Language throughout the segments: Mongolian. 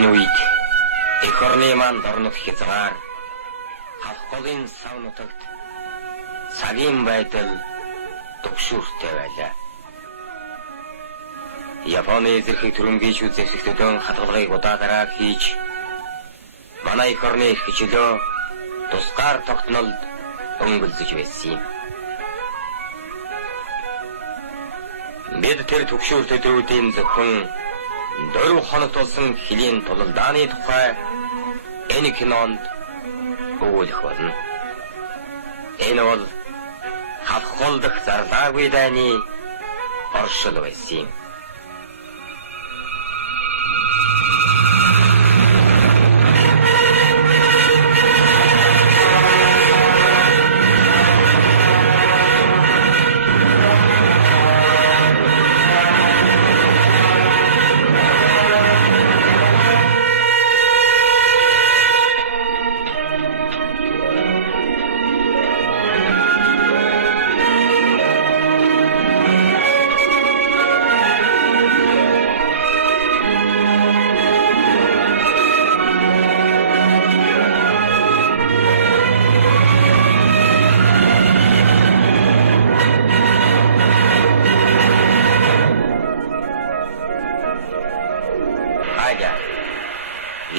Энэ үед эх орны маань дорнох хязгаар хавх голын сав нутагт цагийн байдал төгшөөртэй байлаа. Японы эзэрхийг түрэмгийч үзэсгэлэнтэн хатгалгыг удаадараа хийж манай эх орны эрх чөлөө тусгаар тогтнолд өнгөлзөж байсан юм. Бид тэр төгшөөр төдрүүдийн зөвхөн 4 хоног тулсан хилийн тулалдааны тухай энэ кинонд өгүүлэх болно. Энэ бол хавхгол дэх зарлаагүй дайны оршил байсан юм.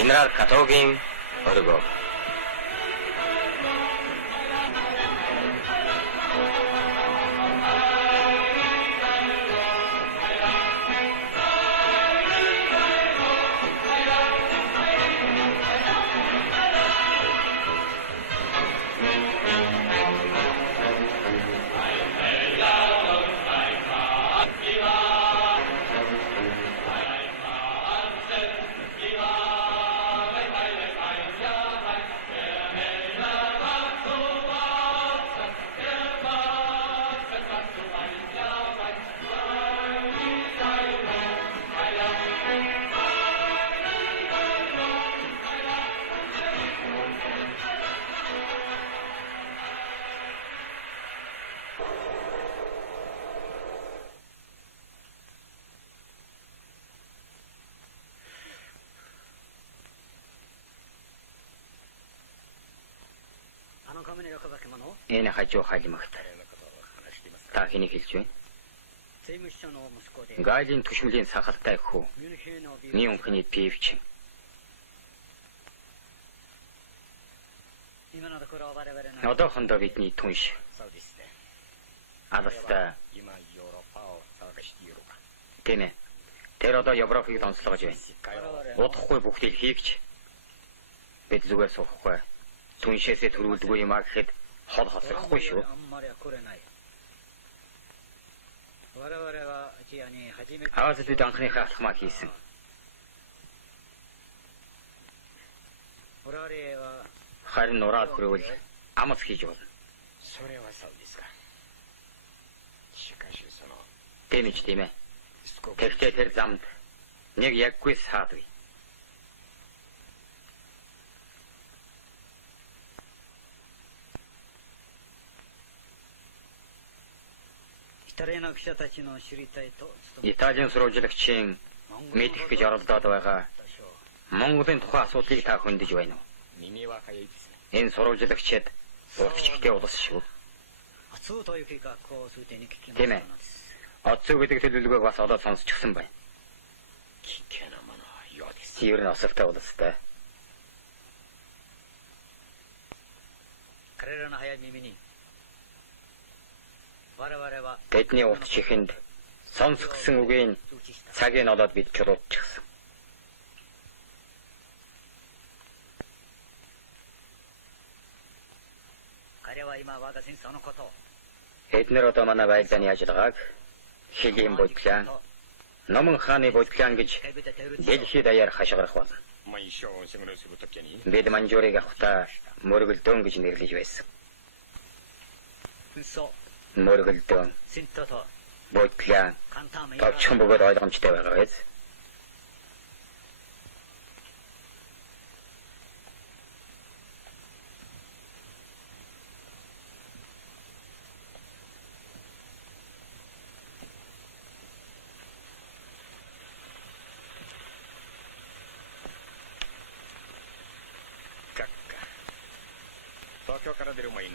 Генерал Катогийн өргөө. Энэ хажуу халимагт та хэнийг хэлж байна? Гайлийн түшмэлийн сахалтай хүү. Мюнхний пивчин. Одоохондоо бидний түнш. Аласта. Тэмээ. Тэр одоо Европыг донцлогож байна. Удахгүй бүх дэлхийг ч бид зүгээр суухгүй. Түншээсээ төрүүлдэггүй юм аа гэхэд хол хоцрохгүй шүү. Аваад бид анхныхаа алхмаа хийсэн. Харин нураад хүрвэл амс хийж болно. Тэмэж тийм ээ. Тэгтээ тэр замд нэг яггүй саад бий. Италийн сурвалжлагчийн мэдэх гэж оролдоод байгаа Монголын тухай асуудлыг та хөндөж байна уу? Энэ сурвалжлагчид уртчигтэй улс шүү. Тийм ээ. Оцоо гэдэг төлөвлөгөөг бас олоод сонсчихсан байна. Тэр нь осолтой улстай. Тэдний урт чихэнд сонсгосон үгийн цагийг олоод бид чулуудчихсан. Эднэр одоо манай байлдааны ажиллагааг хэлийн бодлоо, номон хааны бодлоо гэж дэлхийд даяар хашгирах болно. Бид Манжуурыг авахтаа мөргөлдөөн гэж нэрлэж байсан. Мөргөлдөөн. Бодлоо. Товчхон бөгөөд ойлгомжтой байгаа биз?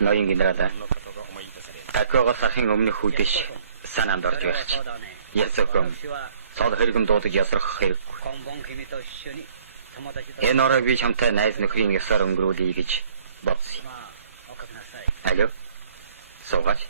ноён генерал Такогоос ахын өмнөх үдэш санаанд орж байх чи. Ясоком цол хэрэгэм дуудаж ясрах хэрэггүй. Энэ орой би чамтай найз нөхрийн ёсоор өнгөрүүлье гэж бодсон. Алло. Суугач.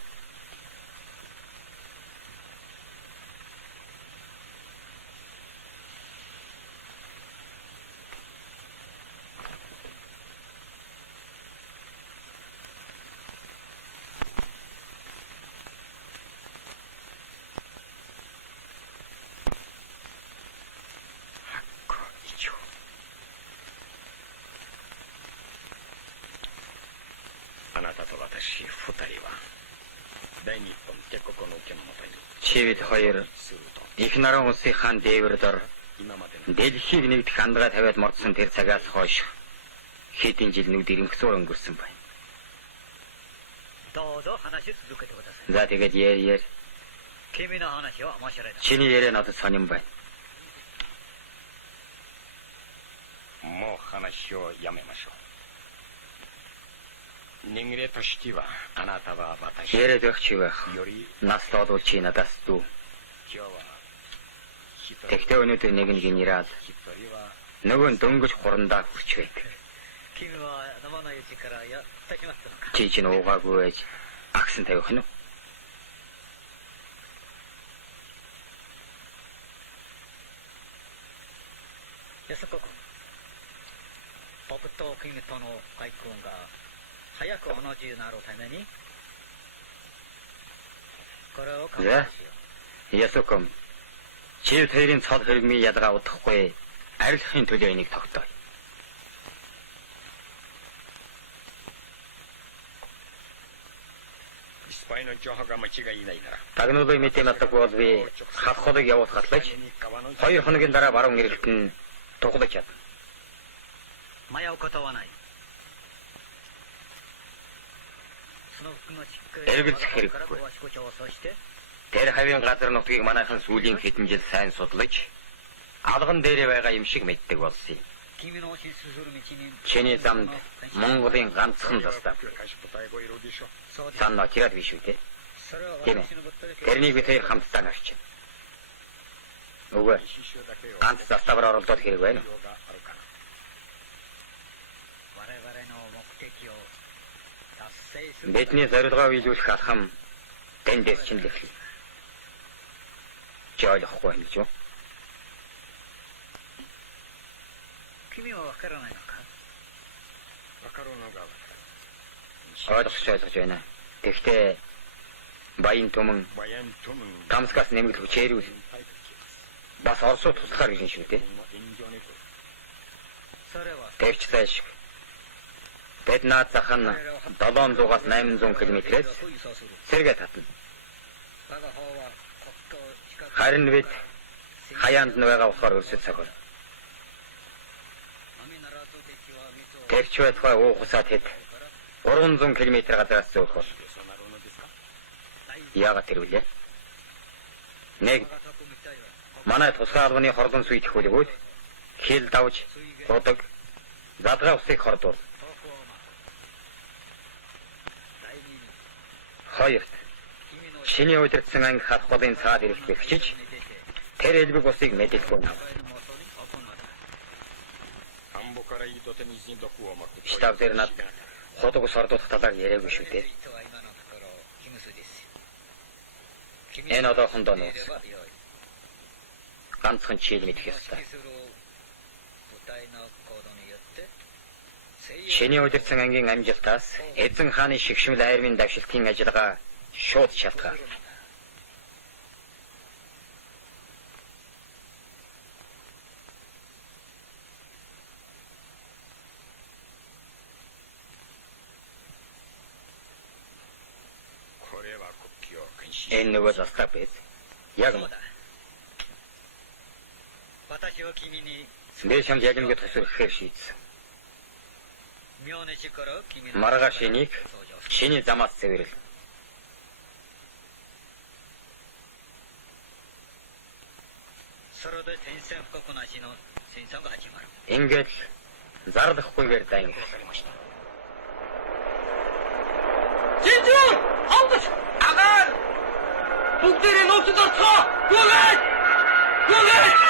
Чивэд хоёр их наран улсын хаан дээвэрдор дэлхийг нэгдэх андгаа тавиад мордсон тэр цагаас хойш хэдэн жил нүд ирэмхсээр өнгөрсөн байна. За тэгээд яар. Чиний яриа надад сонирн байна. Мо ханашио ямемашо. Нингрэ тоштива анатава ваташи. Яриад байх чи байх. Наслоод чи надаас дүү. Тэгтээ өнөөдөр нэг нь генерал нөгөө нь дөнгөж хурандаа хүрч байг. Чи чинь уугаагүй байж агсан тавих нь уу? Ясако. Попто кингтоно кайкунга хаяку оноji наро тамени. Корео каа. Ясоком. Чи тэрийн цол хэрэгмийн ялгаа удахгүй арилгахын төлөө энийг тогтооё. Тагнуулын мэдээлэлд бол би хавхолыг явуулгатлаач. 2 хоногийн дараа баруун ирэлт нь туглаж чадна. Эргэлзэх хэрэггүй. Тэр хавийн газар нутгийг манайхан сүүлийн хэдэн жил сайн судлаж алган дээрээ байгаа юм шиг мэддэг болсон юм. Чиний замд Монголын ганцхан застав. Санаа чираад биш үү те? Тийм ээ. Тэрнийг бид хоёр хамтдаа нарчив. Үгүй. Ганц заставаар оролдоод хэрэг байна. Бидний зорилгоо биелүүлэх алхам тэндээс чинь л эхлэв. Чи ойлгохгүй юм ч юу? Ойлгож байна. Тэгтээ баян түмэн Дамскаас нэмэгдэх хүчээрүүл бас Оросууд туслахаар гэж шүү дээ. Тэгч цааш бид наад зах нь 700-аас 800 км-ээс сэргээ татна. Харин бид хаяанд нь байгаа болохоор өрсөд цахив. Тэгч байтугай уухсаа тэд 300 км газраас зөөх бол. Яагаад тэр вүлээ? Нэг манай тусгай албаны хордон сүйдэх үлгүүд хил давж годог задгай усыг хордуул. Хоёрт шиний удирдсан анги хатхолын цаад ирэхт бэвчиж тэр элбэг усыг мэдээлгүй нав. Штаб дээр над ходог ус ордуулах талаар яриаггүй шүү дээ. Энэ одоохондоо нууц. Ганцхан чийл мэдэх ёстой. Шиний удирдсан ангийн амжилтаас эзэн хааны шигшмэл айрмын давшилтын ажиллагаа шууд шалтгаална. Энэ нөгөө застав биз? Яг нь. Би чамд яг ингэ тасрахаар шийдсэн. Маргааш энийг чиний замаас цэвэрлэн. Ингээд зарлахгүйгээр дайм. Жижиг! Хавдаж! Агаар! Бүгдээрээ нууцад орцгоо! Гүгээд! Гүгээд!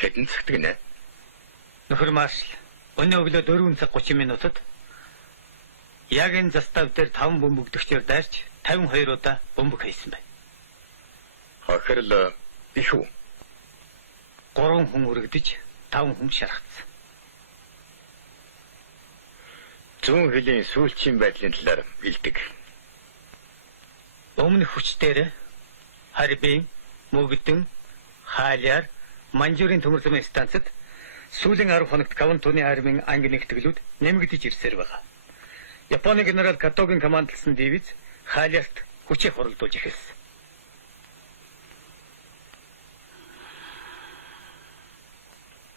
Хэдэн цагт гинэ? Нөхөр маршал, өнөө өглөө 4 цаг 30 минутад яг энэ застав дээр 5 бөмбөгдөгчөөр дайрч 52 удаа бөмбөг хийсэн байна. Хохирол их үү? 3 хүн өргөдөж, 5 хүн шархацсан. Зүүн хилийн сүүлчийн байдлын талаар бэлдэг. Өмнөх хүчээр Харбин, Мөгдөн, Хаалиар, Манжурын төмөрлөмийн станцад сүүлийн 10 хоногт Кавантуны армийн анги нэгтгэлүүд нэмэгдэж ирсээр байгаа. Японы генерал Катогийн командлсан дивиз Хаалиарт хүчээ хуралдуулж эхэлсэн.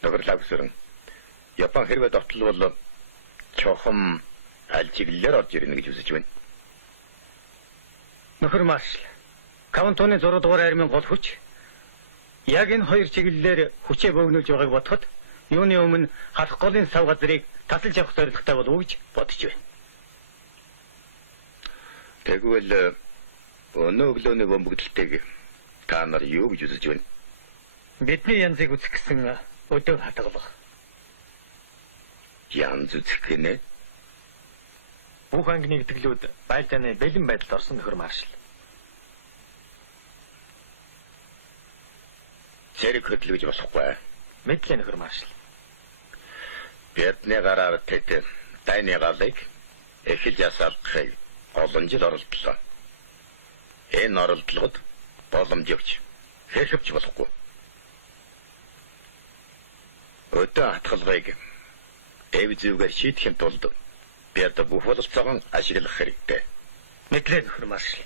Ногорлавсэрэн Япон хэрвээ довтлол чохон алжиглэлээр орж ирнэ гэж үзэж байна. Нөхөр маршал, Кавантуны 6 дугаар армийн гол хүч яг энэ хоёр чиглэлээр хүчээ бөөгнүүлж байгааг бодоход юуны өмнө халах голын сав газрыг тасалж авах зорилготой болов уу гэж бодож байна. Тэгвэл өнөө өглөөний бомбогдлтыг та нар юу гэж үзэж байна? Бидний янзыг үзэх гэсэн өдөө хатгалах. Янз үзэх гинэ? Бүх анги нэгтгэлүүд байлдааны бэлэн байдалд орсон нөхөр маршал. Зэрэг хөдөлгөж болохгүй. Мэдлээ нөхөр маршал. Бидний гараар тэд дайны галыг эхэлж асаалгахыг олон жил оролдлоо. Энэ оролдлогод боломжигч хэрхэвч болохгүй. Өдөө хатгалгыг эв зүгээр шийдэхин тулд бид бүх бололцоогоо ашиглах хэрэгтэй. Мэдлээ нөхөр маршал.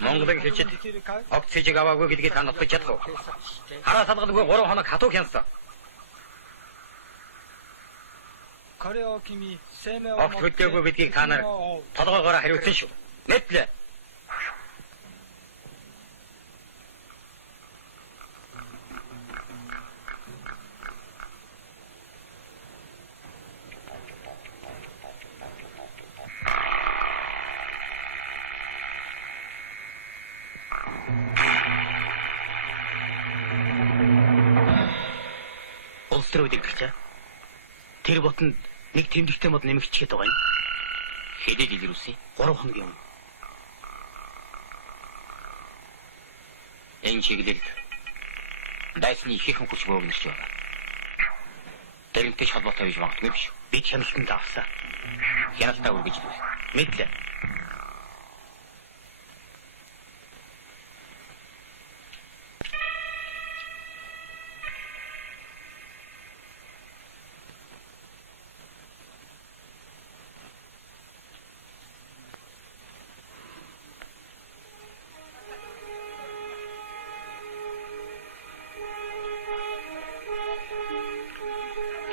Монголын хэлчихэд огт цэжиг аваагүй гэдгийг та нотгож чадах уу? Хараа салгалгүй 3 хоног хатуу хянсан. Огт хөдөөгүй гэдгийг та нар толгоогоор хариуцсан шүү. Мэдлээ. Улс төр үдирдэгч. Тэр ботонд нэг тэмдэгтэй мод нэмэгчгээд байгаа юм. Хэдий дэлгэрүүлсэн? 3 хоногийн өмнө. Энэ чиглэлд дайсны ихэнх хүч бөөгнөж байна. Тэрнтэй холбоотой биш магадгүй биш. Бид хяналтанд авсан. Хяналтаа үргэж дүүс. Мэдлээ.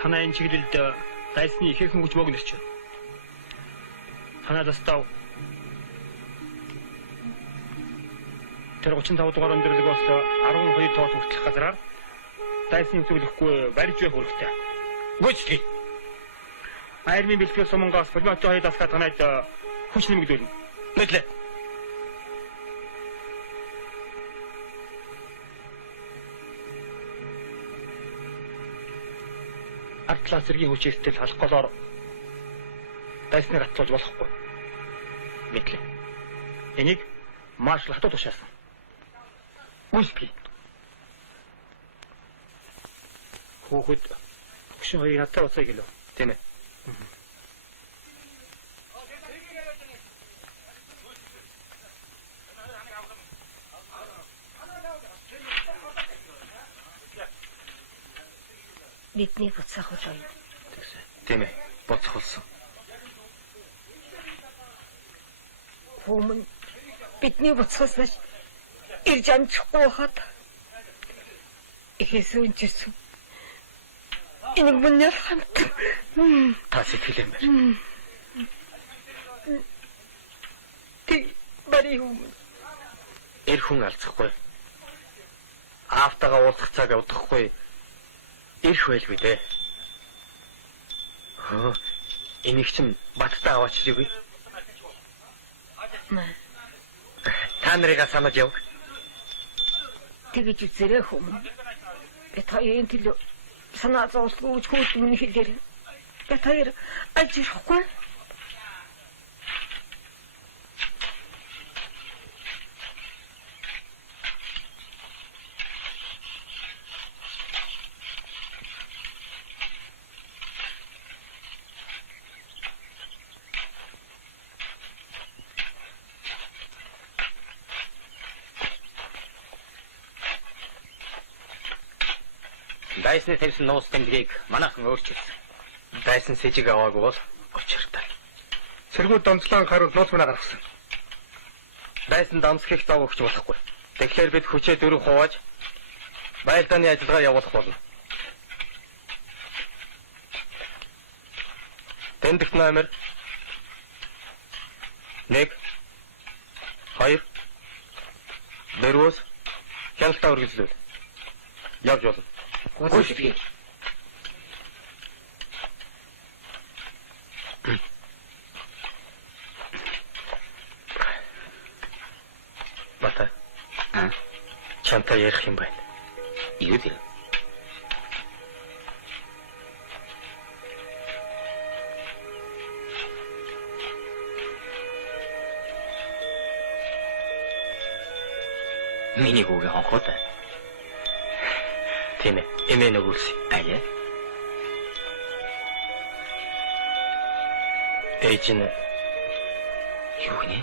Танай энэ чиглэлд дайсны ихэнх хүч бөөгнөж байна. Танай застав. Тэр 35 дугаар өндөрлөгөөс 12 тоот хүртэлх газараар дайсны зөвлөхгүй барьж байх хэрэгтэй. Гүцлээ. Армийн бэлтгэл сумангаас формат хоёудасга танайд хүч нэмэгдүүлнэ. Мэдлээ. Артлаас зэргийн хүчээстэл халах голоор дайсныг атлуулж болохгүй. Мэдлээ. Энийг маршал хатуу тушаасан. Үгүй. Хүүхэд хөшин хоёрын надад уцаа гэлөө. Тийм ээ. Бидний буцаах уу? Тийм ээ. Буцах болсон. Хүмүн бидний буцахаас нааш ирж амжихгүй хаад. Ихэсэн чисэн. Энийг мөнөр хамт. Та сэтгэлэн байна. Тэг бари хүм. Эр хүн алцахгүй. Аавтайгаа уулзах цаг удахгүй. Ирэх байлгүй дээ. Энийг чинь баттай аваач үгүй. Та нарыг санаж яв. Тэгэж үзэрэй хүмүн. Бид хоёрын төлөө санаа зовлгүй хөөдмөн хэлээр. Бид хоёр алж ирэхгүй. Дайсны тэрсэн нуус тэмдгийг манайхан өөрчилсөн. Дайсан сэжиг аваагүй бол учиртай. Сэргүүд донцлон харуул нууц мана гаргасан. Дайсан дамсхийг зов өгч болохгүй. Тэгэхээр бид хүчээ дөрөв хувааж байлдааны ажиллагаа явуулах болно. Тэмдэгт номер 1 2 4-өөс хяналтаа үргэлжлүүл. Явж болно. Гүйлбэ. чамтай ярих юм байна. Юу тэр? Миний хүүгийн хонхот. Тийм ээ. Эмээ нөгөөлсөн. Аа. Ээж нь Юу гинэ?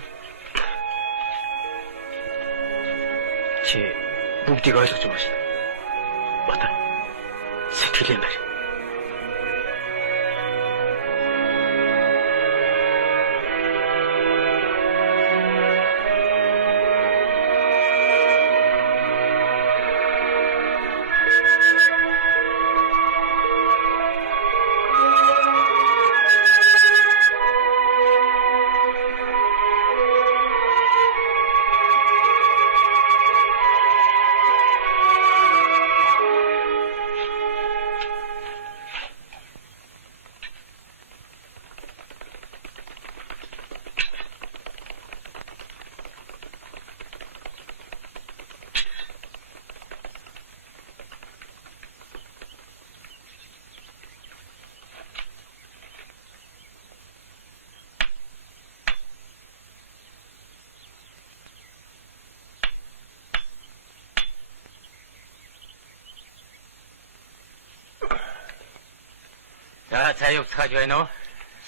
чи бүгдийг ойлгож байгаа шүү. Бата. Сэтгэл юм байна. За цаавцгааж байна уу?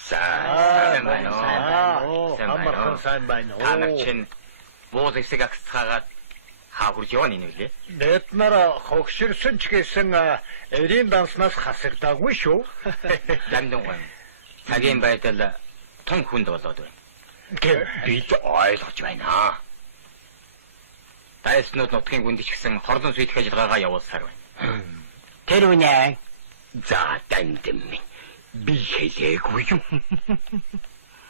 сайн байна уу? Амархан сайн байна Та нар уу? чинь бууз хэсэг агцгаагаад хаа хурж яваа нэ нүлээ? Бид нар хогширсэн ч гэсэн эрийн данснаас хасагдаагүй шүү. Дамдун гоо. Цагийн байдал тун хүнд болоод байна. бид ойлгож байна. Дайснууд нутгийн гүндич гэсэн хорлон сүйдэх ажиллагаагаа явуулсаар байна. Тэр үнэ. За дандам. Би хэлээгүй юм.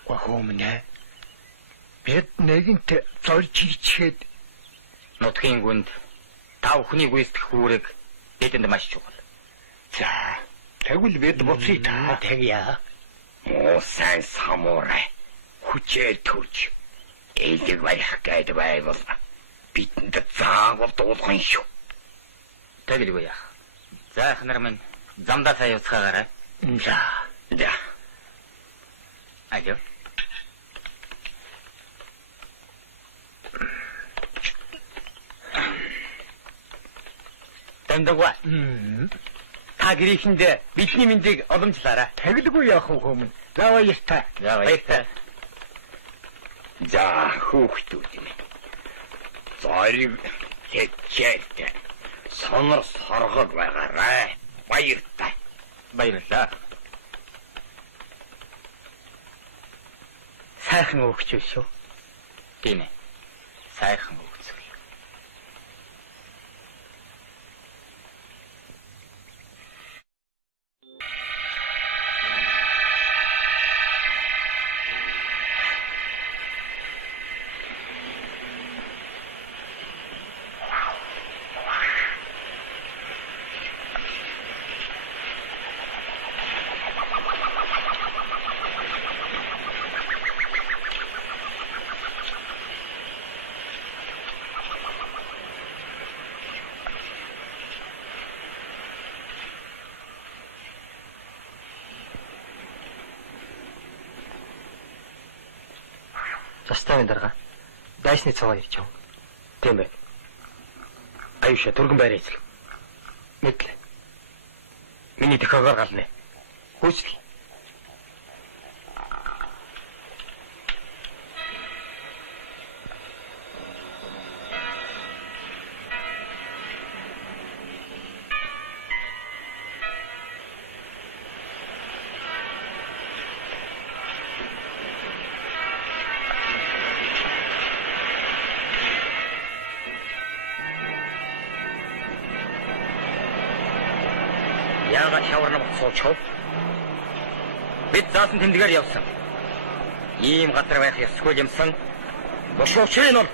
Гохомнэ. Бид нэгэнт зорж ичээд Нутгийн гүнд тав хүний гүйцэтгэх үүрэг бидэнд маш чухал. за тэгвэл бид буцъя та. Тэгье. Муу сайн самурай. Хүчээр төрж элэг барих гээд байвал бидэнд заавал дуулах шүү. Тэгэлгүй яах. За их нар минь замдаа цаавцгаагаарай. За. Алло. Тэмдэггүй. Та гэрээхэндээ бидний мэндийг оломжлаарай. Тэгэлгүй яах вэ хүмүүн? За баяртай. За баяртай. За хүүхдүүд минь. Зориг хэтчээлтэй. Сонор соргог байгаарай. Баяртай. Баярлалаа. Сайхан өгч шүү. Тийм ээ. Сайхан өгцөг. Застааны дарга дайсны цаваа ирж байгаа. Тийм бай. Аюуша түргэн байраа эзэл. Мэдлээ. Миний төхөөгөр гална. Хүсэл. Яагаад шаварнаа суучих вэ? Бид заасан тэмдгээр явсан. Ийм газар байх ёсгүй юмсан. Бошооч юм уу?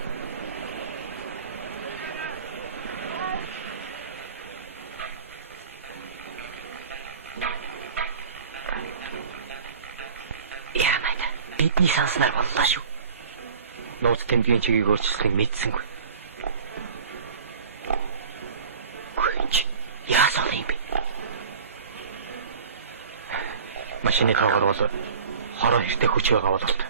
Яамаа. Бидний санснаар боллоо шүү. Нууц тэмдгийн чигийг өөрчлөхийг мэдсэнгүй. Шиний хаагаар бол хороо хэртэй хүч байгаа бололт.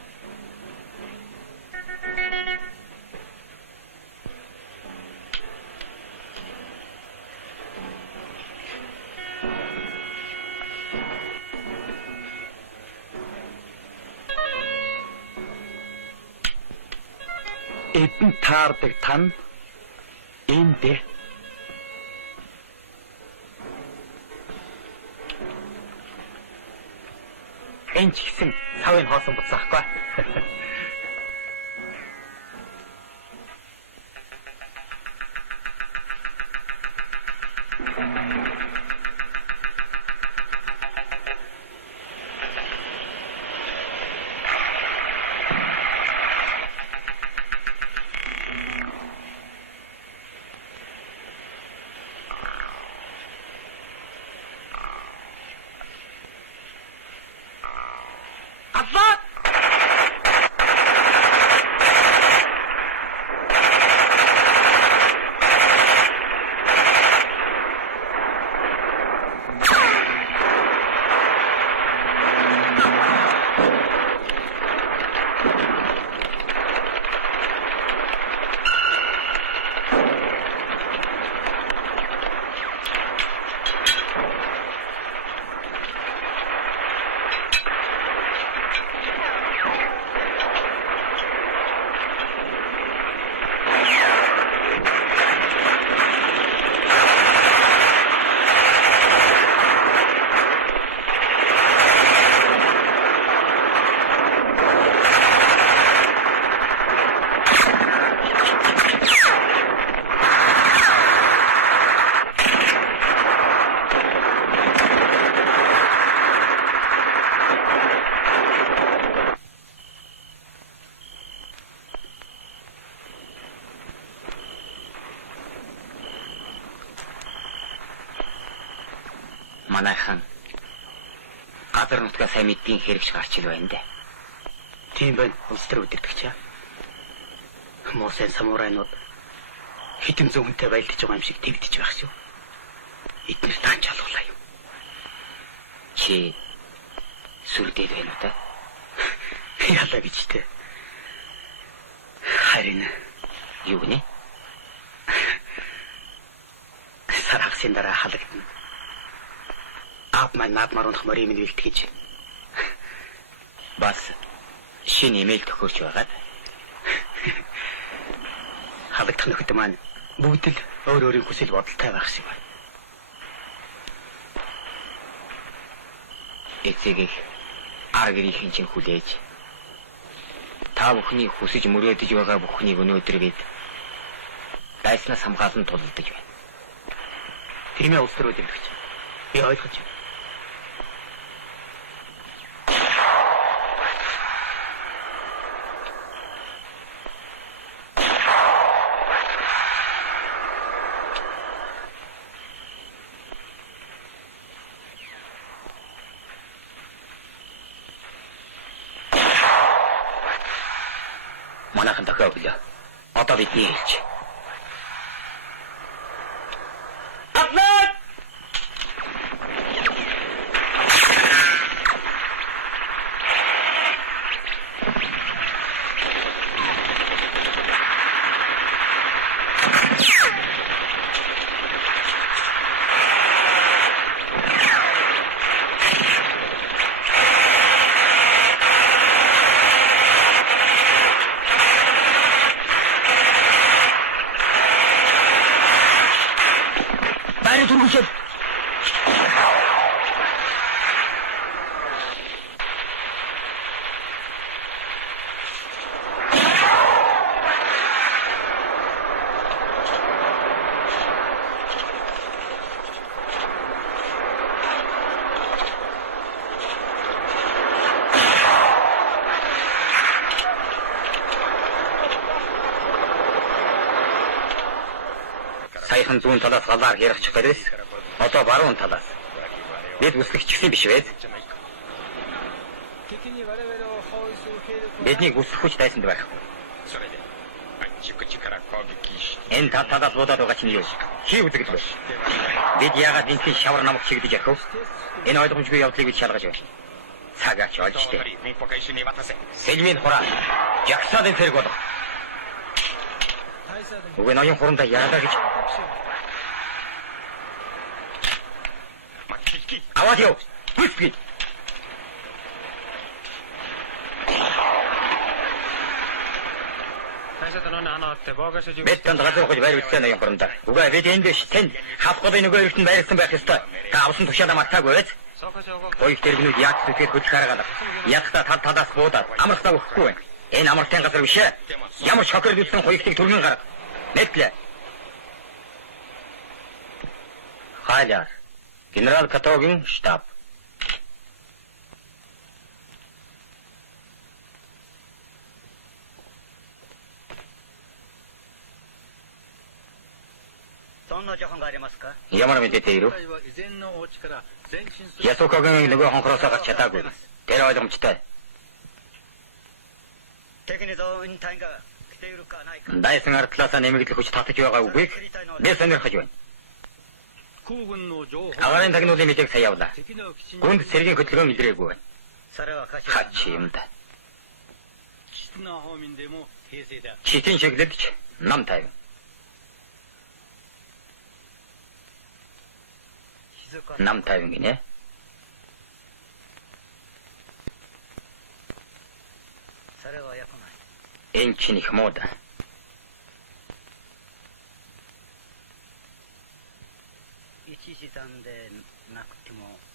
Эдэн таардаг тань энд дээ. Энд ч гэсэн савын хоосон буцаахгүй. Манайхан газар нутгаа сайн мэддгийн хэрэгч гарч ил байна дээ. Тийм байна. Улстэр үдирдэгч аа. Мосын самурайнууд хитэн зөвхөнтэй байлдаж байгаа юм шиг тэгдэж байх шүү. Эдгээр таанч алуулаа юу. Чи сүрдээд байна уу та? Яалаа гэж тэ. Харин Юу гэнэ? сархасын дараа халагдана. Ап маань наадмаар унах морийг минь бэлтгэж. Бас шинэ имэйл төхөөрч байгаад Халагдах нөхөд маань бүгд л өөр өөрийн хүсэл бодолтой байх шиг байна. эцэгийг аргэрийн чинь хүлээж та бүхний хүсэж мөрөөдөж байгаа бүхнийг өнөөдөр бид дайснаас хамгаалан тулдаж байна. Тийм ээ улс төр үдирдэгч. Би ойлгож байна. Манайхан дахиад өглөө. Одоо бидний хэлж. Саяхан зүүн талаас галаар ярахчих гэрээс одоо баруун талаас бид үслэгчсэн биш вэ? Бидний үслэх хүч тайсанд байхгүй. Энэ талаас бодоод байгаа чинь юу? Чи үзэгдэл вэ? Бид яагаад энэний шавар намх чигдэж явах вэ? Энэ ойлгомжгүй явдлыг бид шалгаж байна. цагаач олж дээ. Сэлмийн хураа. Жагсаадын тэрэг болох. Уг ноён хурандаа яалаа гэж. Аваад яв. Хүсгий. Мэттэн газар хож байр үтсэн ноён хурандаа. Угаа бид энэ дэш тэнд хавхгын нөгөө эргэтэн байрсан байх ёстой. Та авсан тушаалаа мартаагүй байц. Хоёрт тэргнүүд яг сэтгэл хөдлөх аргаалаа. Ядтаа тал талаас буудаад амралтаа өгөхгүй байна. Энэ амралтын газар биш ээ. Ямар шокер дүүсэн хоёртыг түргэн гарга. Мэтлээ. Халяр. Генерал Катогийн штаб. Ямар мэдээтэй ирв? Ясукагийн нөгөө хонхроосоо гарч чадаагүй. Тэр ойлгомжтой. Дайсан артлаасаа нэмэгдэл хүч татаж байгаа үгийг би сонирхож байна. Агарын тагнуулын мэдээг сая явлаа. Гүнд сэргийн хөдөлгөөн илрээгүй байна. Хач юм да. Читэн шиглэлч нам тайв. Нам тайван гинэ. Энэ чинь их мод.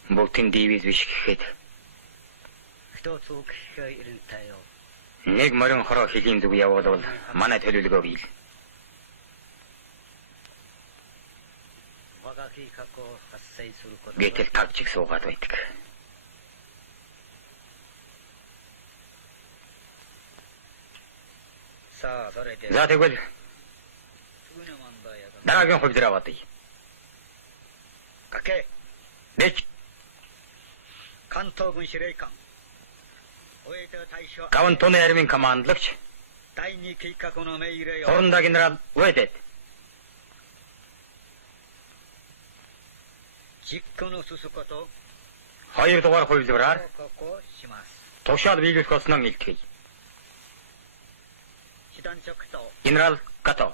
Бүгдийн дивиз биш гэхэд нэг морин хороо хэлийн зүг явуулвал манай төлөвлөгөө биел. Гэтэл тавчиг суугаад байдаг. За тэгвэл дараагийн хувь дээр аваад. Дэч. Кантогийн ширээкан. Кавантоны армийн командлагч. Хорнда генерал Уэдэт. Хоёр дугаар хувилбараар тушаал биелүүлэх болсноо илтгэе. Генерал Като.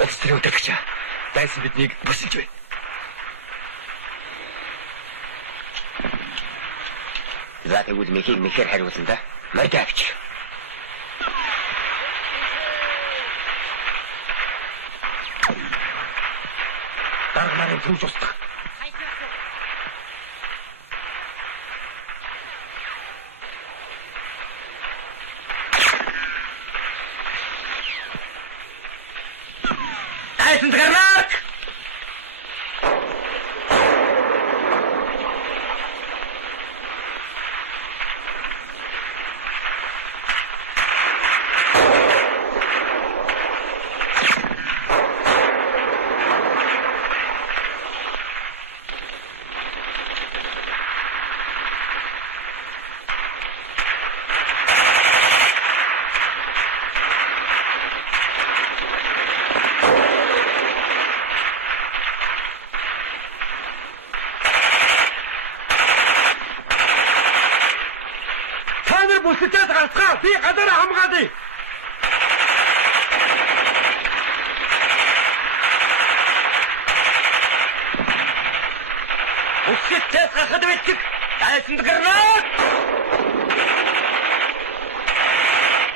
Өстрөө өгч. Дайсан биднийг бүсэлж байна. За тэгвэл мэхэр хариулсан да. Мордагч. Даргамарын түүж устгах. Дайсан гарнаа. Бүсэлтэй гарцгаа би гадараа хамгаалъя. Бүсэлтэй гарахад байдаг. Дайсан гарнаа.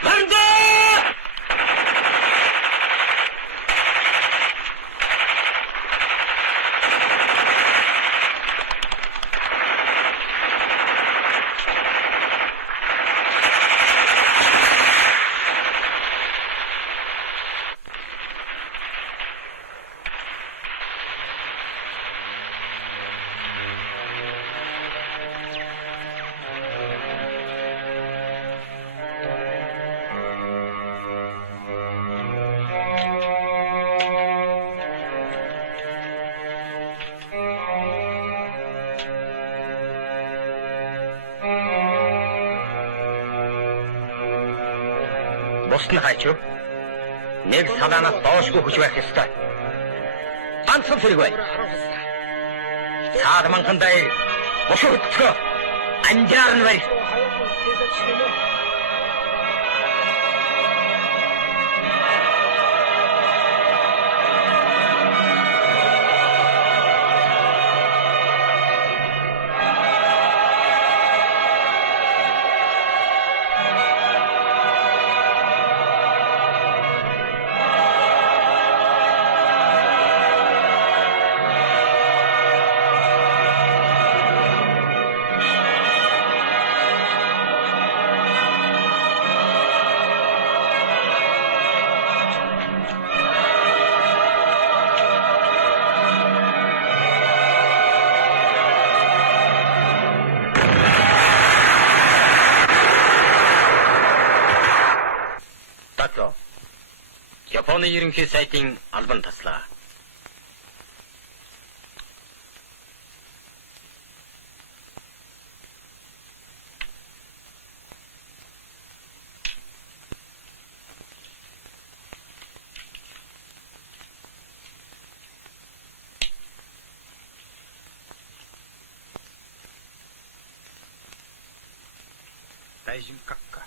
Хандаа! Бусд нь хайч юу? Нэг салаанаас доошгүй хүч байх ёстой. Ганцхан хэрэг бай. Цаад манхан даяар бошоо хөтгөө. Анжаар нь бай. Японы ерөнхий сайдын албан таслаа. Дайжин какка.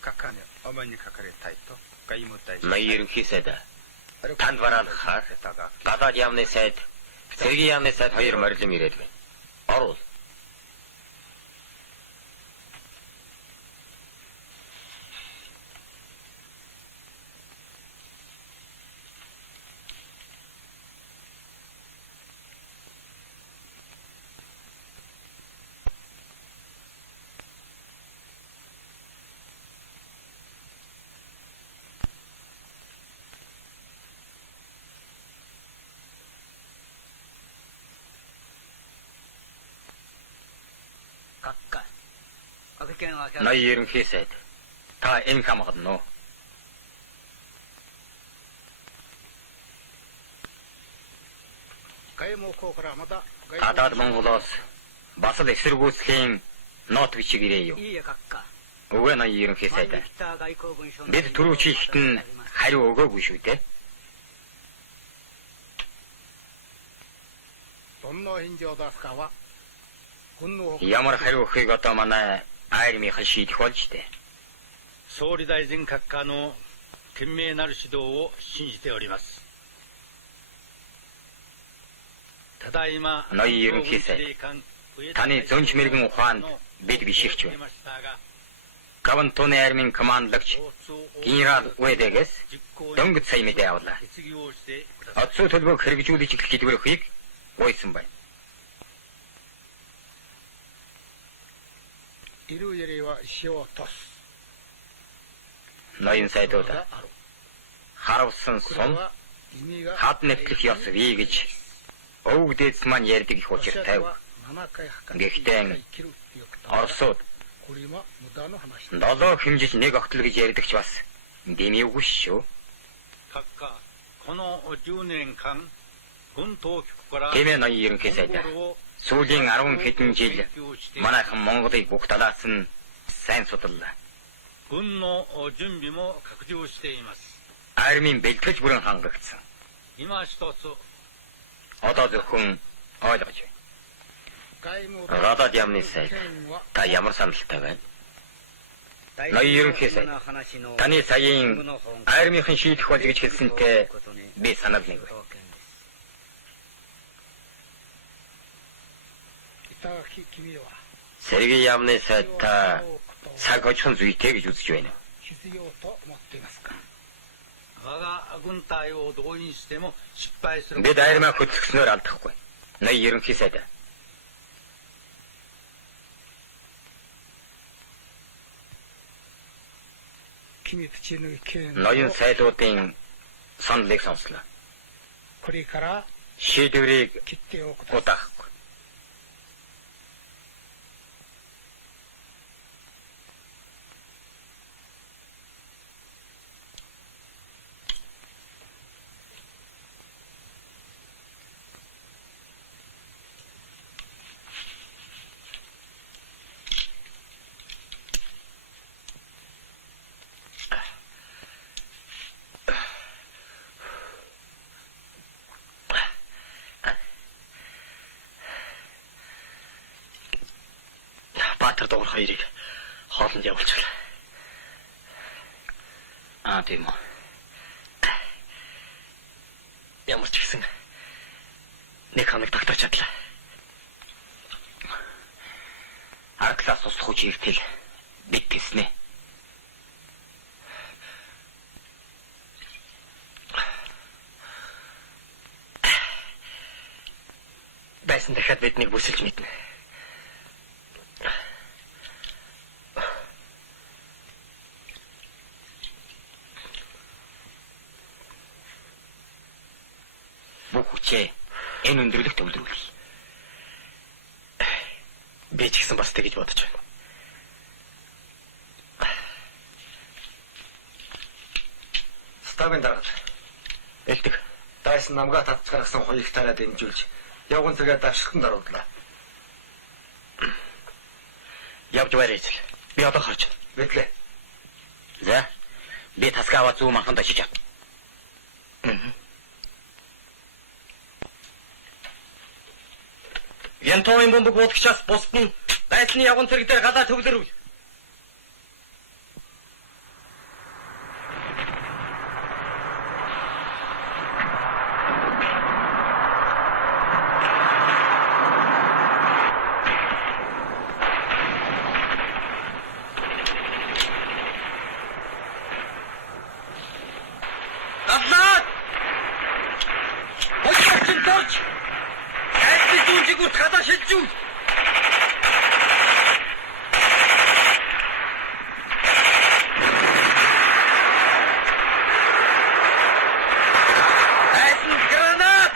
Какканы омоны какаретай то. Ноён ерөнхий сайд танд бараалгахаар гадаад яамны сайд, цэргийн яамны сайд хоёр морилон ирээд байна. Орвол. Ноён ерөнхий сайд та энэ хамгаална уу? Гадаад Монголоос бас л эсэргүүцлийн нот бичиг ирээ юу? Өвөө ноён ерөнхий сайд. Бид түрүүчийгт нь хариу өгөөгүй шүү дээ. Ямар хариу өгөхийг одоо манай армийнхан шийдэх болж дээ. 総理大臣閣下の賢明なる指導を信じております。ただいま Ноён ерөнхий сайд. Таны зөнч мэрэгэн ухаанд бид биширч байна. Кавантоны армийн командлагч генерал Уэдэгээс дөнгөж сая мэдээ авлаа. Отцоо төлбөрийг хэрэгжүүлж эхлэх хэлбэрийг гуйсан байна. Ноён сайдууд харавсан сум хад нэтлэх ёс вий гэж өвөг дээдс маань ярьдаг их учиртай. Гэхдээ Оросууд 7 хэмжиж нэг огтл гэж ярьдаг ч бас дэмийгүй шүү. Тэмээ ноён ерөнхий сайд. Сүүлийн 10 хэдэн жил манайхан Монголыг бүх талаас нь сайн судаллаа. Армийн бэлтгэж бүрэн хангагдсан. Одоо зөвхөн ойлгож байна. Гадаад яамны сайд та ямар саналтай байна? Ноён ерөнхий сайд. Таны саяын армийнхан шийдэх болж гэж хэлсэнтэй би санал нэг байна. Цэргийн яамны сайд та цаг хожхон зүйтэй гэж үзэж байна. Бид армаа хөтлөснөөр алдахгүй. Ноён ерөнхий сайд. Ноён сайдуудын саналыг сонслоо. Шийдвэрийг удаахгүй. хоёрыг хоолнд явуулчихлаа. Тийм үү. Ямар ч гэсэн нэг хоног тогтоож чадлаа. Арклаас туслах хүч иртэл бид тэснэ. Байсан дахиад биднийг бүсэлж мэднэ. Бүх хүчээ энэ өндөрлөх төвлөрүүл. Би ч гэсэн бас тэгэж бодож байна. Ставын дараад. Элдэг. Дайсан намгаа татж гаргасан хоёрыг тараад дэмжүүлж явган цагаа давшилтанд орууллаа. Явж байраа эзэл. Би одоо харж мэдлээ. За. Би тасгаа аваад зүүн манханд очиж чад. Янтоын бомбог бодгчаас бусдын байцны явган цэрэг дээр гадаа төвлөрүүл. Гаднаад! Хойч дорж! Хайрцаг зүүнчиг үрт хадаа шилжүүл! Хайсан гранат!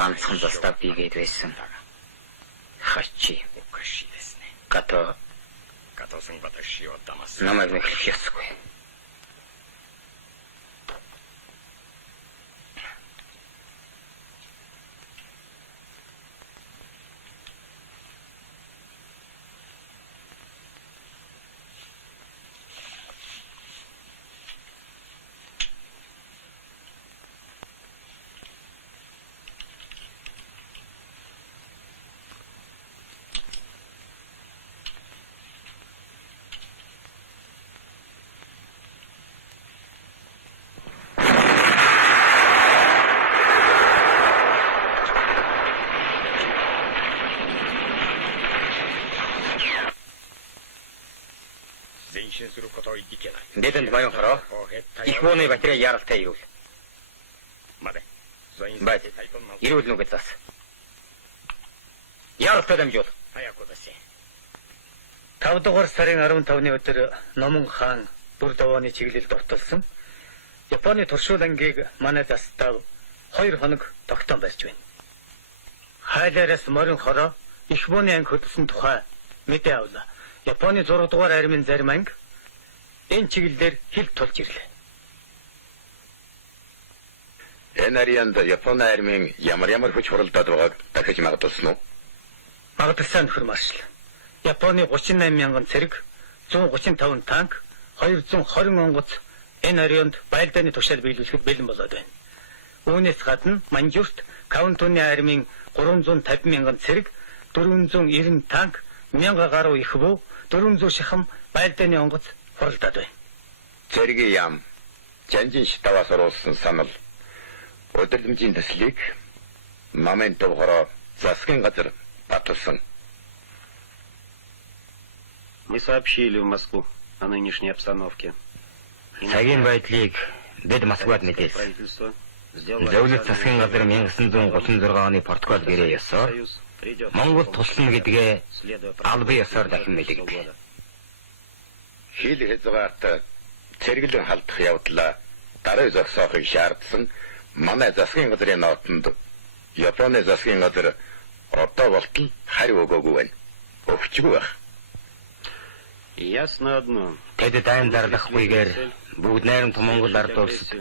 ганцхан застав бигээд байсан. Хачи. Като намайг мэхлэх ёсгүй. Бидэнд баян хараа. Их бооны батарей яралтай ирүүл. Байд. Ирүүл нүгэл зас. Яаралтай дамжуул. 早く出せ。5 дугаар сарын 15-ны өдөр Номон хаан бүр давааны чиглэлд ортолсон. Японы туршуул ангийг манай застав 2 хоног тогтоон барьж байна. Хайлаараас морин хороо их бууны анги хөдөлсөн тухай мэдээ авлаа. Японы 6 дугаар армийн зарим анги энэ чиглэлээр хил тулж ирлээ. Энэ арианд Японы армийн ямар хүч хуралдаад байгааг дахиж магадуулсан уу? Магадaltaй нөхөр маршал. Японы 38 мянган цэрэг, 135 танк, 220 онгоц энэ арианд байлдааны тушаал биелүүлэхэд бэлэн болоод байна. Үүнээс гадна Манжурт Каунтуны армийн 350 мянган цэрэг, 490 танк, 1000 гаруй их буу, 400 шахам байлдааны онгоц хуралдаад байна. Цэргийн яам Жанжин шитаваас оруулсан санал өдөрлөмжийн төслийг намын төвхөрөө засгийн газар баталсан. Мы сообщили в Москву о нынешней обстановке. Цагийн байдлыг бид Москвад мэдээлсэн. Правительство сделало Зөвлөлт засгийн газар 1936 оны протокол гэрээ ёсоор Монгол туслана гэдгээ албан ёсоор дахин мэдэгдэв. Хил хязгаарт цэргэлэн халдах явдлаа дараа зогсоохыг шаардсан манай засгийн газрын нотонд Японы засгийн газар одоо болтол хариу өгөөгүй байна. Өгчгүй байх. Ясно одно. Тэд дайн зарлахгүйгээр бүгд найрамд Монгол ард улсад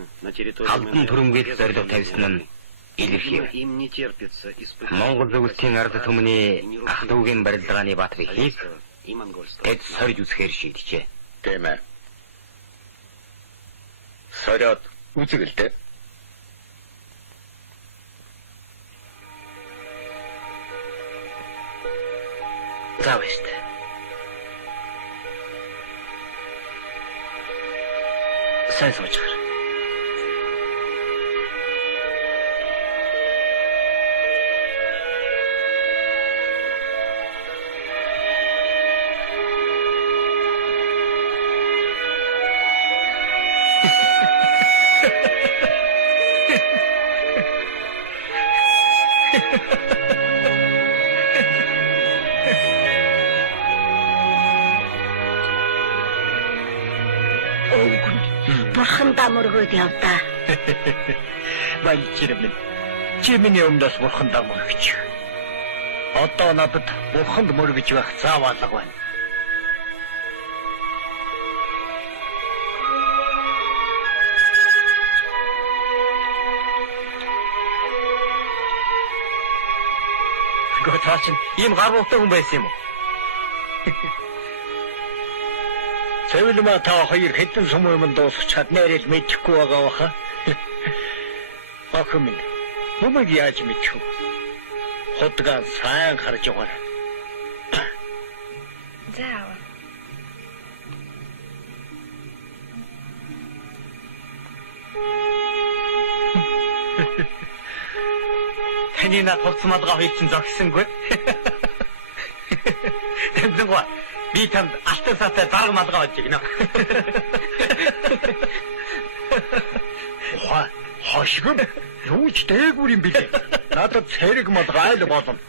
халдан түрэмгийлэх зорилго тавьсан нь илэрхий. Им не терпится испытать Монгол зөвлөлтийн ард түмний ах дүүгийн барилгааны баатрыг хийх и монгольство. тэд сорж үзэхээр шийджээ. Тийм ээ. Сороод үзэгэлтэй. За баяр та. Сайн сууж гар. Бурхандаа мөргөөд явдаа. Баярлалаа минь. Чи миний өмнөөс бурхандаа мөргөж. Одоо надад бурханд мөргөж байх заавалга байна. Гот ийм гаргуутай хүн байсан юм уу? Цэвэлмэ та хоёр хэдэн сум юм дуусчаад нэрэл мэдэхгүй байгаа баха. Охин минь. Бумаг яаж мэдэх вэ? Хотгоо сайн харж байгаа. Заавал. Таны над хувцмалгаа хийсэн зогсонгүй. Тэмцэнгуй. Би танд алтан сатай дарга малгай болж гинэ. Хошгом юу ч дээгүүр юм билээ. Надад цэрэг малгай л болно.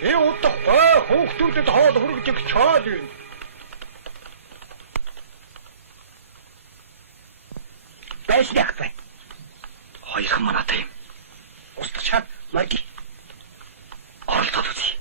Удах хүүхдүүдэд хоол хүргэж өгч чаад юм. Байснах бай. Хоёрхан манаатай юм. Устгачаад марги. Оролдоод үзье.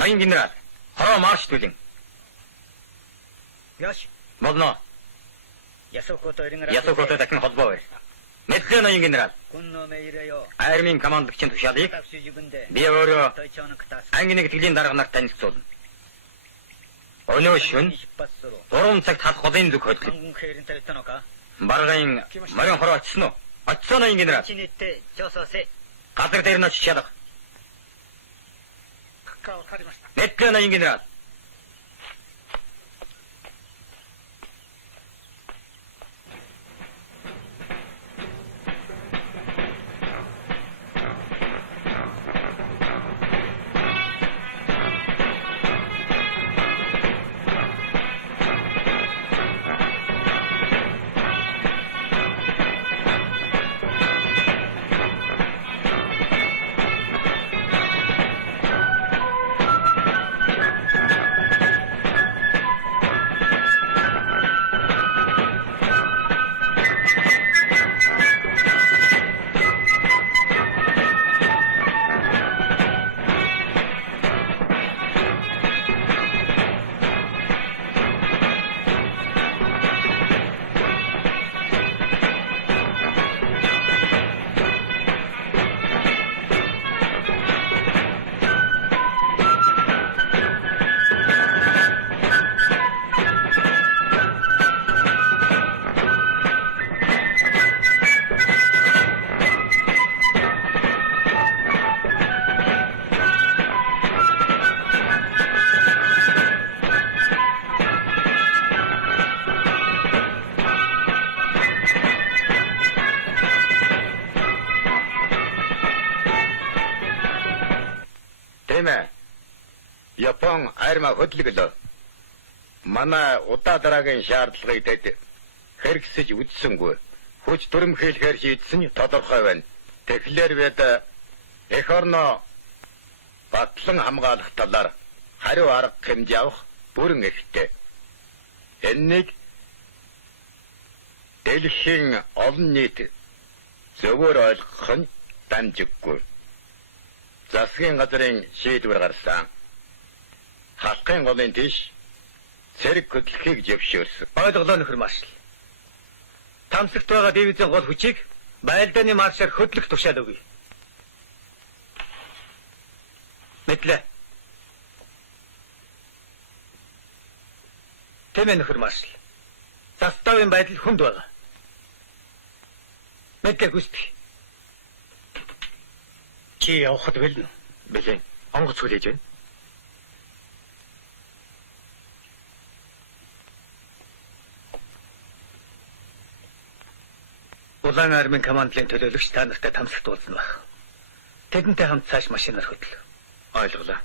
Ноён генерал, хороо марш түлэн. Яш. Болно. Ясокото Ясокото дахин холбоо бай. Мэдлээ ноён генерал. 君の命令よ Армийн командлагчийн тушаалыг 私自分で би өөрөө 隊長の片 ангийн нэгтгэлийн дарга нарт танилцуулна. Өнөө шөнө 出発する 3 цагт халах голын зүг хөдлөв. 韓国兵連と言ったのか Баргын морин хороо очсон уу? Очсон ноён генерал. 地に行って調査せ Газар дээр нь очиж чадах. わかりました Мэдлээ ноён генерал. Япон армаа хөдлөглөө. Манай удаа дараагийн шаардлагыг дэд хэрэгсэж үдсэнгүй. Хүч дүрм хэлэхээр шийдсэн нь тодорхой байна. Тэгэхээр бид эх орноо батлан хамгаалах талаар хариу арга хэмжээ авах бүрэн эрхтэй. Энэнийг дэлхийн олон нийт зөвөр ойлгох нь дамжиггүй. Засгийн газрын шийдвэр гарсан. Халахын голын тийш цэрэг хөдлөхийг зөвшөөрсөн. Ойлголоо нөхөр маршал. Тамсагт байгаа дивизийн гол хүчийг байлдааны маршаар хөдлөх тушаал өгье. Мэдлээ. Тэмээ нөхөр маршал. Заставын байдал хүнд байгаа. Мэдлээ гүйцэтгэх. Чи явахад бэлэн. Бэлэн. Онгоц хүлээж байна. Улаан армийн командлын төлөөлөгч та нартай тамсагт уулзна байх. Тэдэнтэй хамт цааш машинаар хөдлөө. Ойлголоо.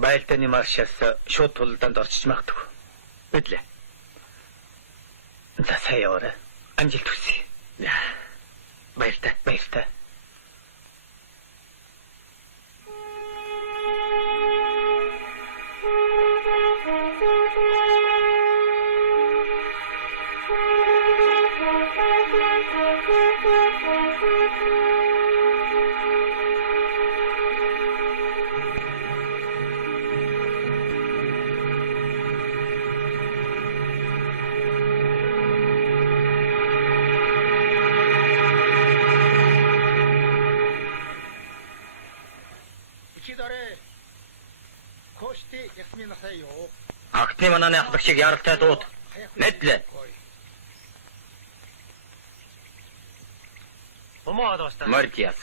Байлдааны маршаас шууд тулалдаанд орчиж магадгүй. Мэдлээ. За сайн яваарай. Амжилт хүсье. Баяртай. Баяртай. Актны мананы ахлагчийг яралтай дууд. Мэдлээ. Мордиас.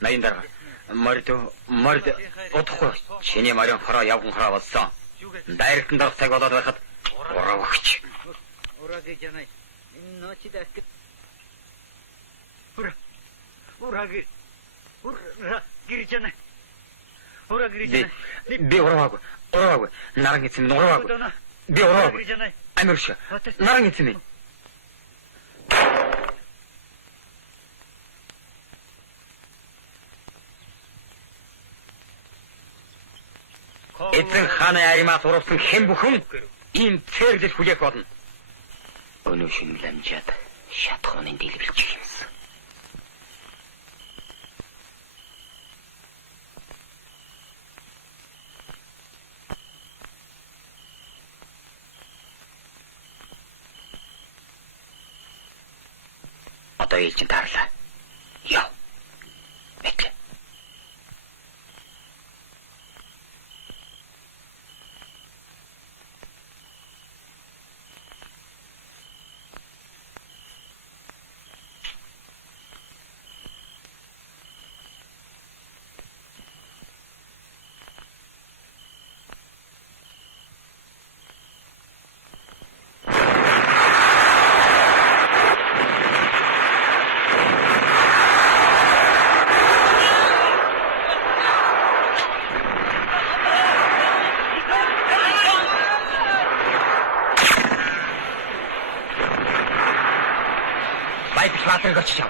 Наян дарга. Морд удахгүй. Чиний морин хороо явган хороо болсон. Дайралтан дорох цаг болоод байхад урав өгч. Би ураагүй. Наран эцэн нь ураагүй. Би ураагүй. Амирш. Наран эцэн нь. Эцэн хааны аримаас урвсан хэн бүхэн ийм цэрлэл хүлээх болно. Өнөө шинэ ламжаад шатхууны дэлбэлчих юмсан. Одоо ээлжин таарлаа. Яв. Мэдлээ. Байбич баатрыг очиж ав.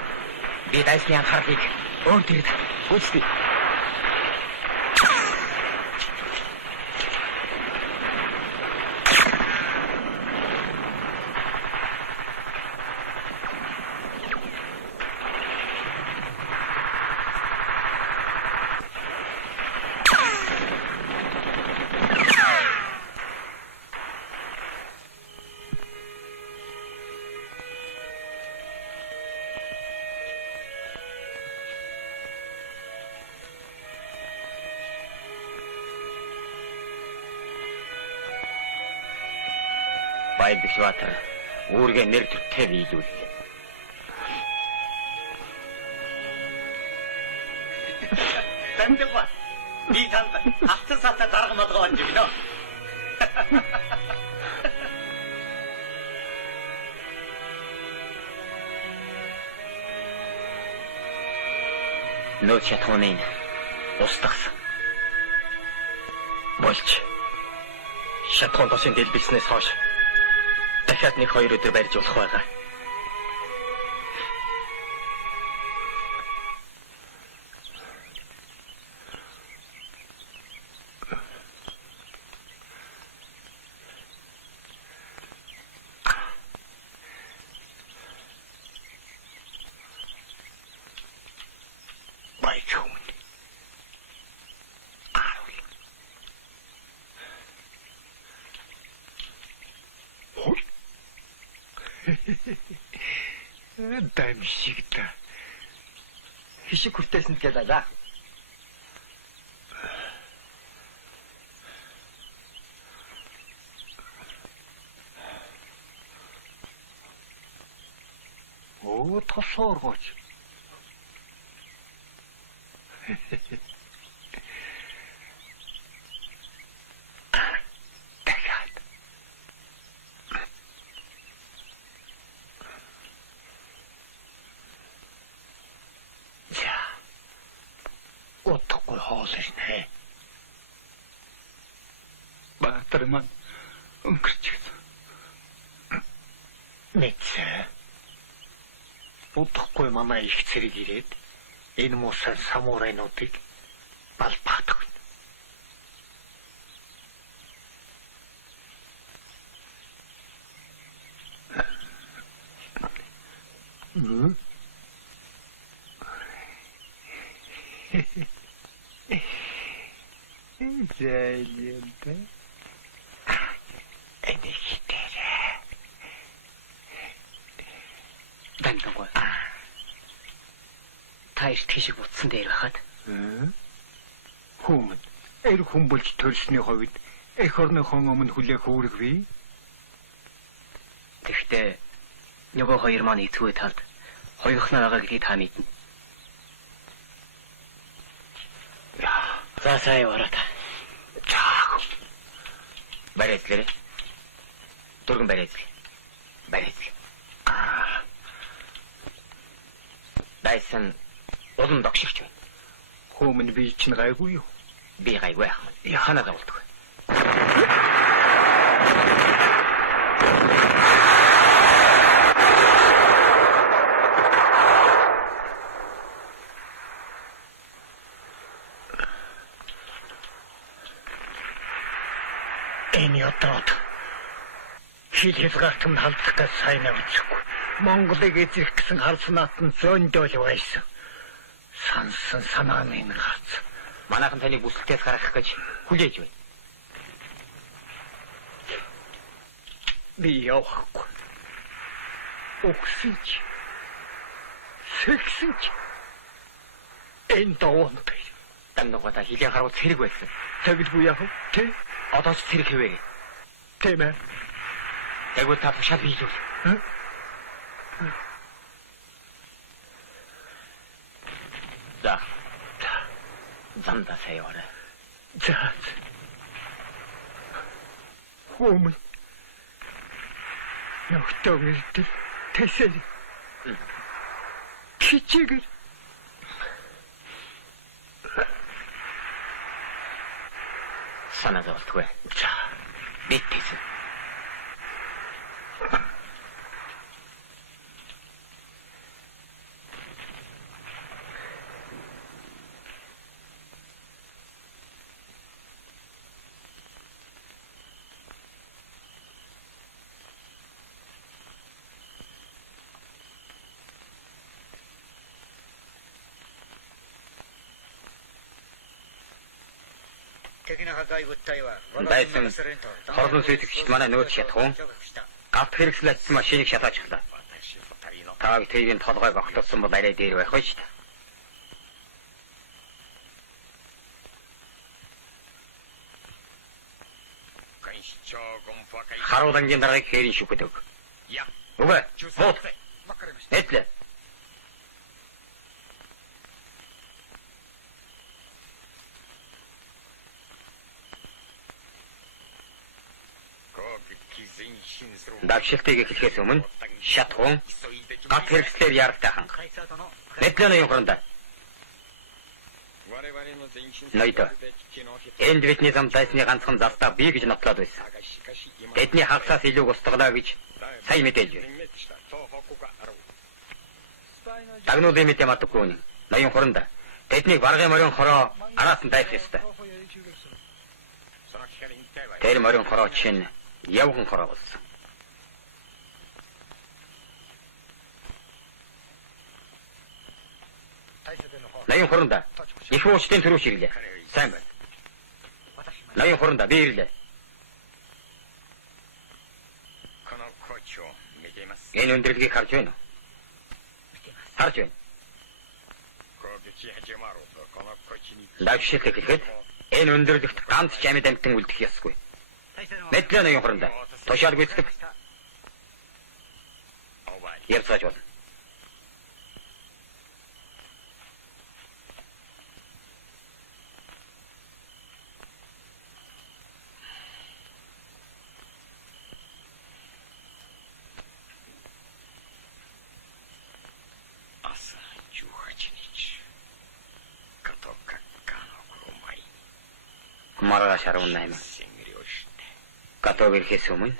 Би дайсны анхаарлыг өөр төрөд үзтий. Байбич баатар үүргээ нэр төртэй биелүүлээ. Тандва. Би танд хатсан сата дарга малгай болж байна. Нөөц шатхууныг устгасан. Болж. Шатхуун тосын дэлбэлснээс хойш дахиад 1-2 өдөр барьж болох байгаа. Даймшигта. Хишиг хүртээсэнд гэлээ. Оо тосооргооч. Утгагүй хоолэрнэ. Баатар маань өнгөрчихсөн. Мэдсэ. Утгагүй манай их цэрэг ирээд энэ муусан самурайнуудыг балбаадаг. Зайлента. Энихтэрэ. Дандангой. Тааш тийшиг утсан дээр байхад. Хүмүн эр хүмбэлж төрсний хувьд эх орныхон өмнө хүлээх үүрэг бий. Тэгтээ нөгөө хоёр маань эцгүй талд хоёрхноо байгаа гэдгийг та мэднэ. За сая ороод. Чаах. Барайцлаа. Дөргөн барайцлаа. Барайцлаа. Дайсан улам догшигч байна. Хүмүн би чинь гайгүй юу? Би гайгүй ах маань. Ханаа гавлдаг. Энэ өдрөд хил хязгаартанд халдах гэж сайн авчихгүй. Монголыг эзэх гэсэн харснаад нь зөндөөл байсан. Сансан санаа минь гарц. Манайхан таныг бүсэлтээс гаргах гэж хүлээж байна. Би явахгүй. Өгсөн чи Тэгсэн ч энэ давантай. Дамнуугата хилийн харуул цэрэг байсан. Тэгэлгүй яах вэ? Тэ? Одоо ч цэрэг хэвээ. Тийм ээ. Тэгвэл та тушаал биелүүл. За. Замда саяараа. За. Хөөмөн. Нөхтөө мэдээ. Тэсэл. Кичиг. Санаа зовтгүй. За. Битээс. Дайсан хордон сүйтгэгчд манай нөөц шатхуун гавт хэрэгсэл атсан машиныг шатаачихлаа. Тааг тэрийн толгойг огтолсон бол арай дээр байх байж та. Харуулангийн дарааг хэрийн шүхдэг. Үгүй. Бот. Этлээ. Давшилтыг эхлэхээс өмнө шатхуун гат хэрэгслээр яралтай ханга. Мэдлэн юм хуранда. Ноёдо. Энд бидний зам дайсны ганцхан застаа бий гэж нотлоод байсан. Тэдний хагасаас илүү устгалаа гэж сайн мэдээлж байна. Дагнуулын мэдээ мадаггүй нь. Ноён хуранда. Тэднийг баргын морин хороо араас нь дайх ёстой. Тэр морин хороо чинь явган хороо болсон. Ноён хуранда. Их уучтын төрөв ширлээ. Сайн байна. Ноён хуранда би ирлээ. Энэ өндөрлөгийг харж байна уу? Харж байна. Давшилт эхлэхэд энэ өндөрлөгт ганц ч амьд амьтан үлдэх ёсгүй. Мэдлэн ноён хуранда. Тушаал гүйцэтгэв. Явцгааж болно. Маргааш 18. Гатог ирэхээс өмнө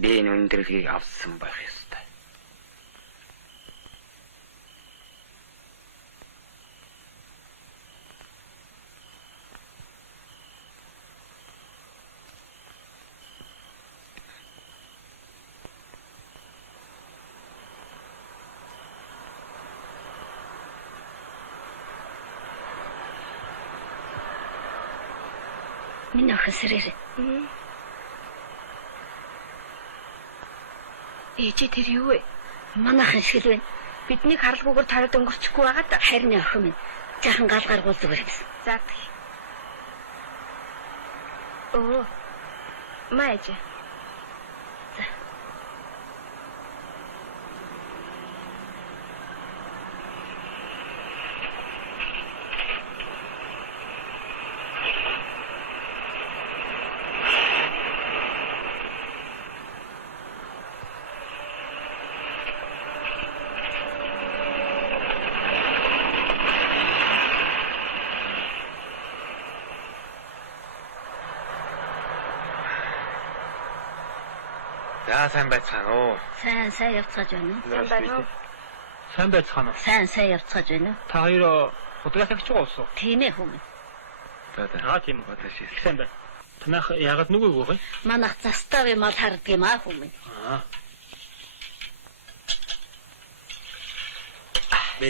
би энэ өндөрлөгийг авсан байх ёстой. Миний охин сэрээр. Ээжи тэр юу вэ? Манайхан шиг л байна. Бидний харалгүйгээр тараад өнгөрчихгүй байгаа да. Харин охин минь жаахан гал гаргуул зүгээр гэсэн. За. Оо. Маяж. За. За сайн байцгаана уу? Сайн явцгааж байна уу? Сайн байна уу? Сайн байцгаана уу? Сайн явцгааж байна уу? Та хоёр фотограф хийж байгаа уу? Тийм ээ хүмүүс. Аа тийм үү. Сайн байна. Танах яагаад нүгөө гоо? Манайх заставын мал харддаг юм аа хүмүүс. Аа.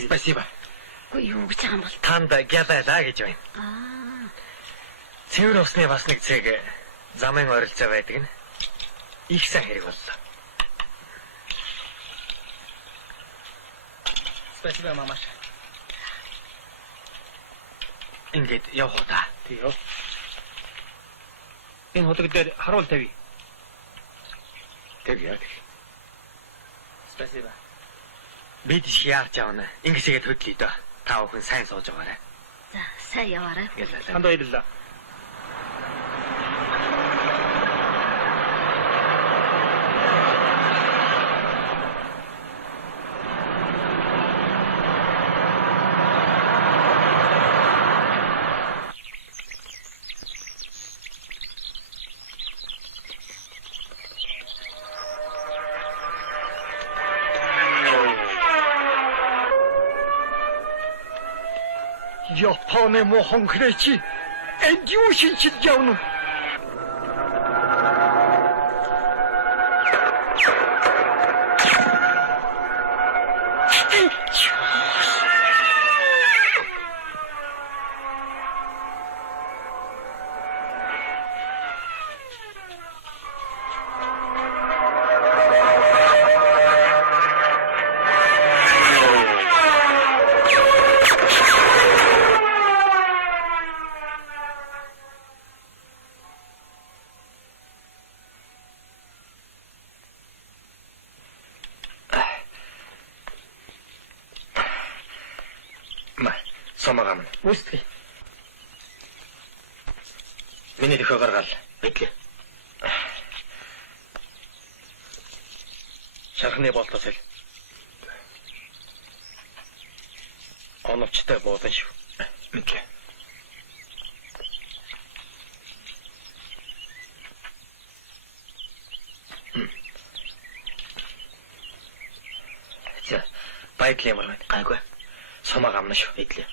Спасибо. Гүй юу гэж байгаа юм бол? Танд гялалаа гэж байна. Аа. Цэвэр усны бас нэг цэг замын ойролцоо байдаг нь. Их сайн хэрэг боллоо. Спасибо, мамаша. Ингээд явах уу та. Тийё. Энэ худаг дээр харуул тавь. Тэг яа. Спасибо. Бид шиарч явна. Ингэсгээд хөдлөе дөө. Та бүхэн сайн сууж байгаарай. За, сайн яваарай. Танд баярлалаа. Японы мохон кречи. Энд юу шинжил явна? Сомагам. Үстэй. Миний дөхөө гаргаал. Бидлээ. Шархны болтос хэл. Оновчтой буудан шүү. Мэдлээ. За, байдлаа ямар байна? Гайгүй. Сомагам шүү. Бидлээ.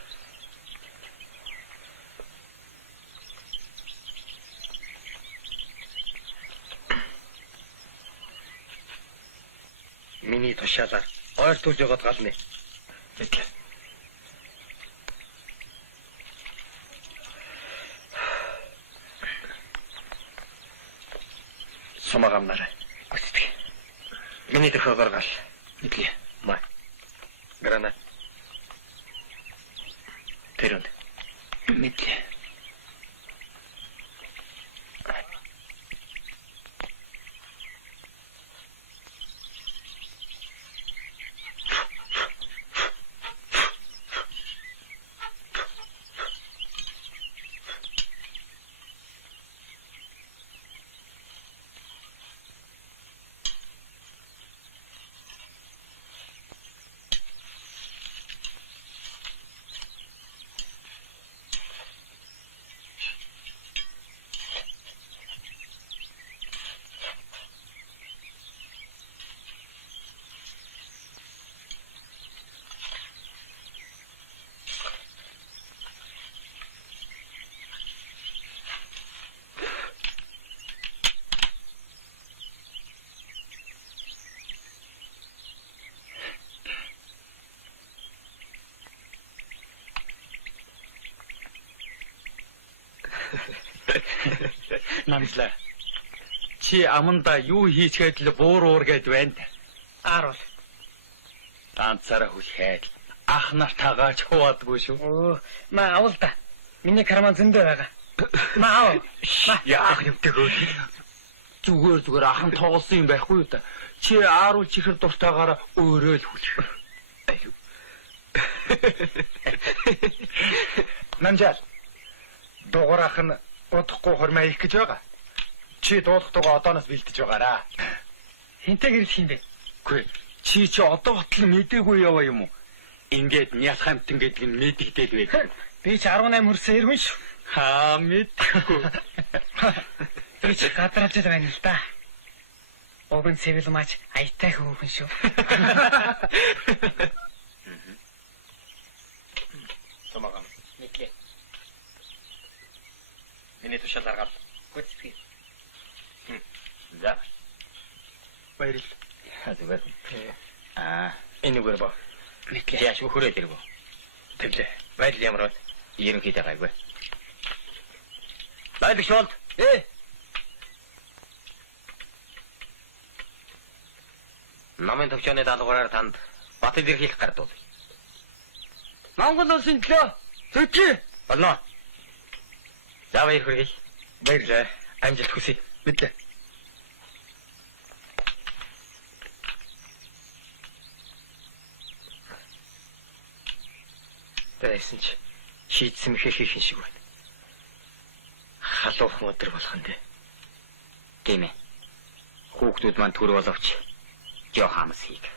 Миний тушаалаар ойртуулж яваад гална. Мэдлээ. Сомагамнараа. Үстэй. Миний дөхөө гаргаал. Мэдлээ. Маа. Гранат. Тэрэнд. Мэдлээ. Намжлаа. Чи аманда юу хийчгээд л буур уургээд байна. Ааруул. Ганцаараа хүлхээд ах нартаагаа ч хуваадгүй шүү. Оо, маа авал та. Миний карман зөндөө байгаа. Маа аваа. Яах юмтэй хөө. Зүгээр ахын тоглосон юм байхгүй юу та. Чи ааруул чихэр дуртайгаар өөрөө л хүлэх. Аюу. Намжаал. Дугуурах нь удахгүй хормоо их гэж байгаа. Чи дуулахтайгаа одооноос бэлдэж байгаараа. Хинтээ гэрэлх юм бэ? Үгүй. Чи одоо батал мэдээгүй яваа юм уу? Ингээд нялх амтан гэдэг нь мэдэгдэл байг. Би ч 18 хүрсэн иргэн шүү. Хаа мэдгүй. Би ч гадарч байна л да. Огон цэвэл мач аятай хөөхөн шүү. Сомагам. Мэдлээ. Миний тушаал аргаал. Гүцгий. За. Баярлал. Зүгээр. Энэ үгээр ба. Мэдлээ. Яаш хөрөөд иргүү. Тэглээ. Байдал ямар вэ? Ерөнхийдөө гайгүй. Байдал шолд. Намын төвчөөний даалгавраар танд Батд ирэх гардуул. Монгол улсын төлөө төжи. Болно. За баяр хүргэе. Баярлалаа. Амжилт хүсье. Мэдлээ. Байсан ч шийдсэн мэхэ хийх юм шиг байна. Халуухан өдөр болох нь дээ. Тийм ээ. Хүүхдүүд маань төр боловч Жохамс хийх.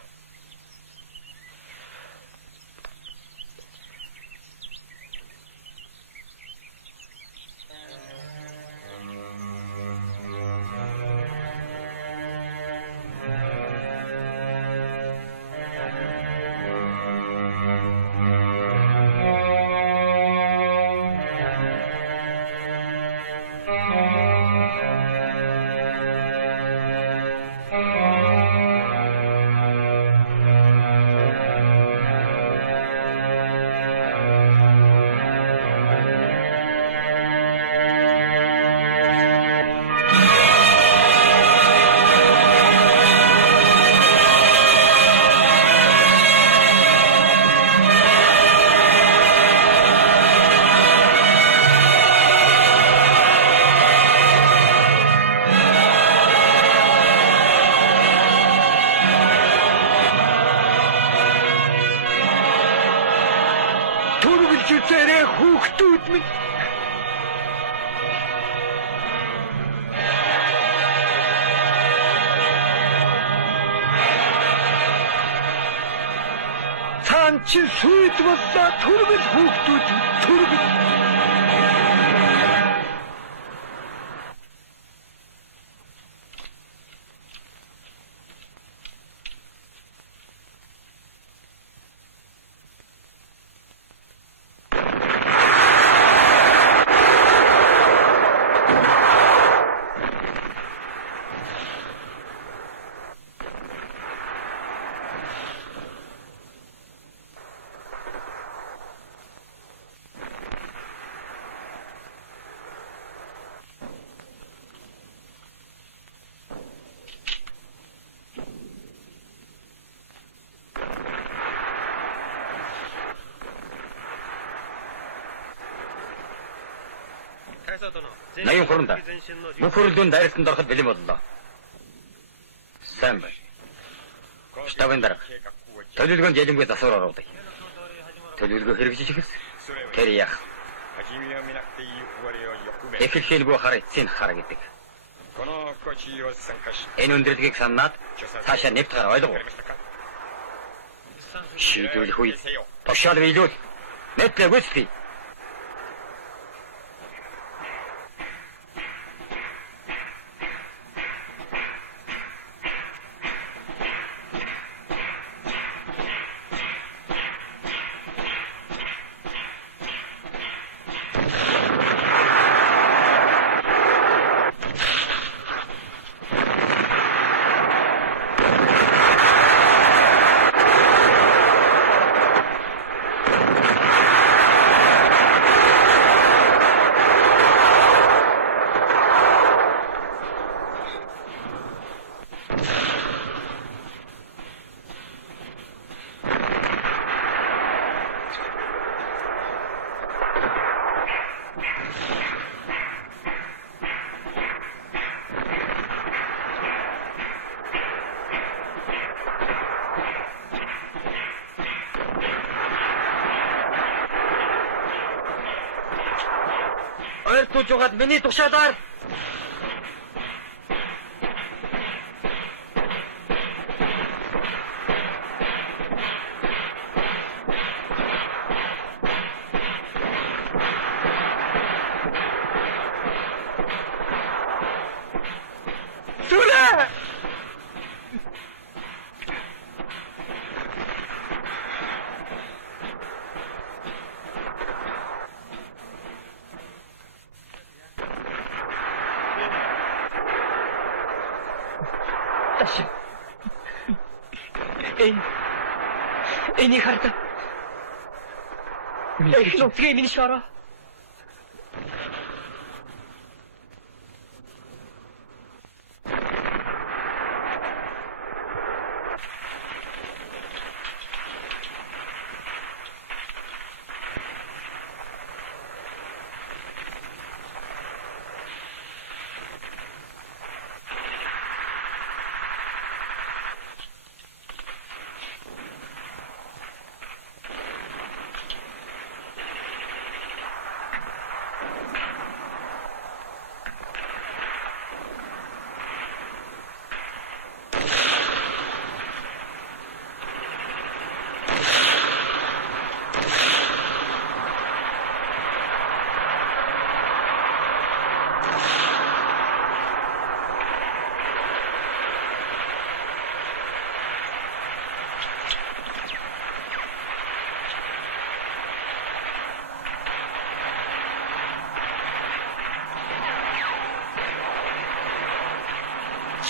Зүзэрээ хүүхдүүд минь. Цаан чи сүйд боллоо түргэл хүүхдүүд түргэл. Наян хуранда. Мөхөрлөнд дайралтанд ороход бэлэн боллоо. Сайн байна. Штабын дарга. Төлөвлөгөөнд ялангуяа засвар оруулъя. Төлөвлөгөө хэрэгжиж ихс. Тэр яах? Эхлэлгүй хараа эцсийн хараа гэдэг. Энэ өндөрлөгийг санаад цаашаа нэвтгээр ойлгов. Шийдвэрлэх үед тушаал биелүүл. Нэтлэг үстэй. Ойртуулж угаад миний тушаалаар Энийг хардаг. Их нутгийн миний шараа.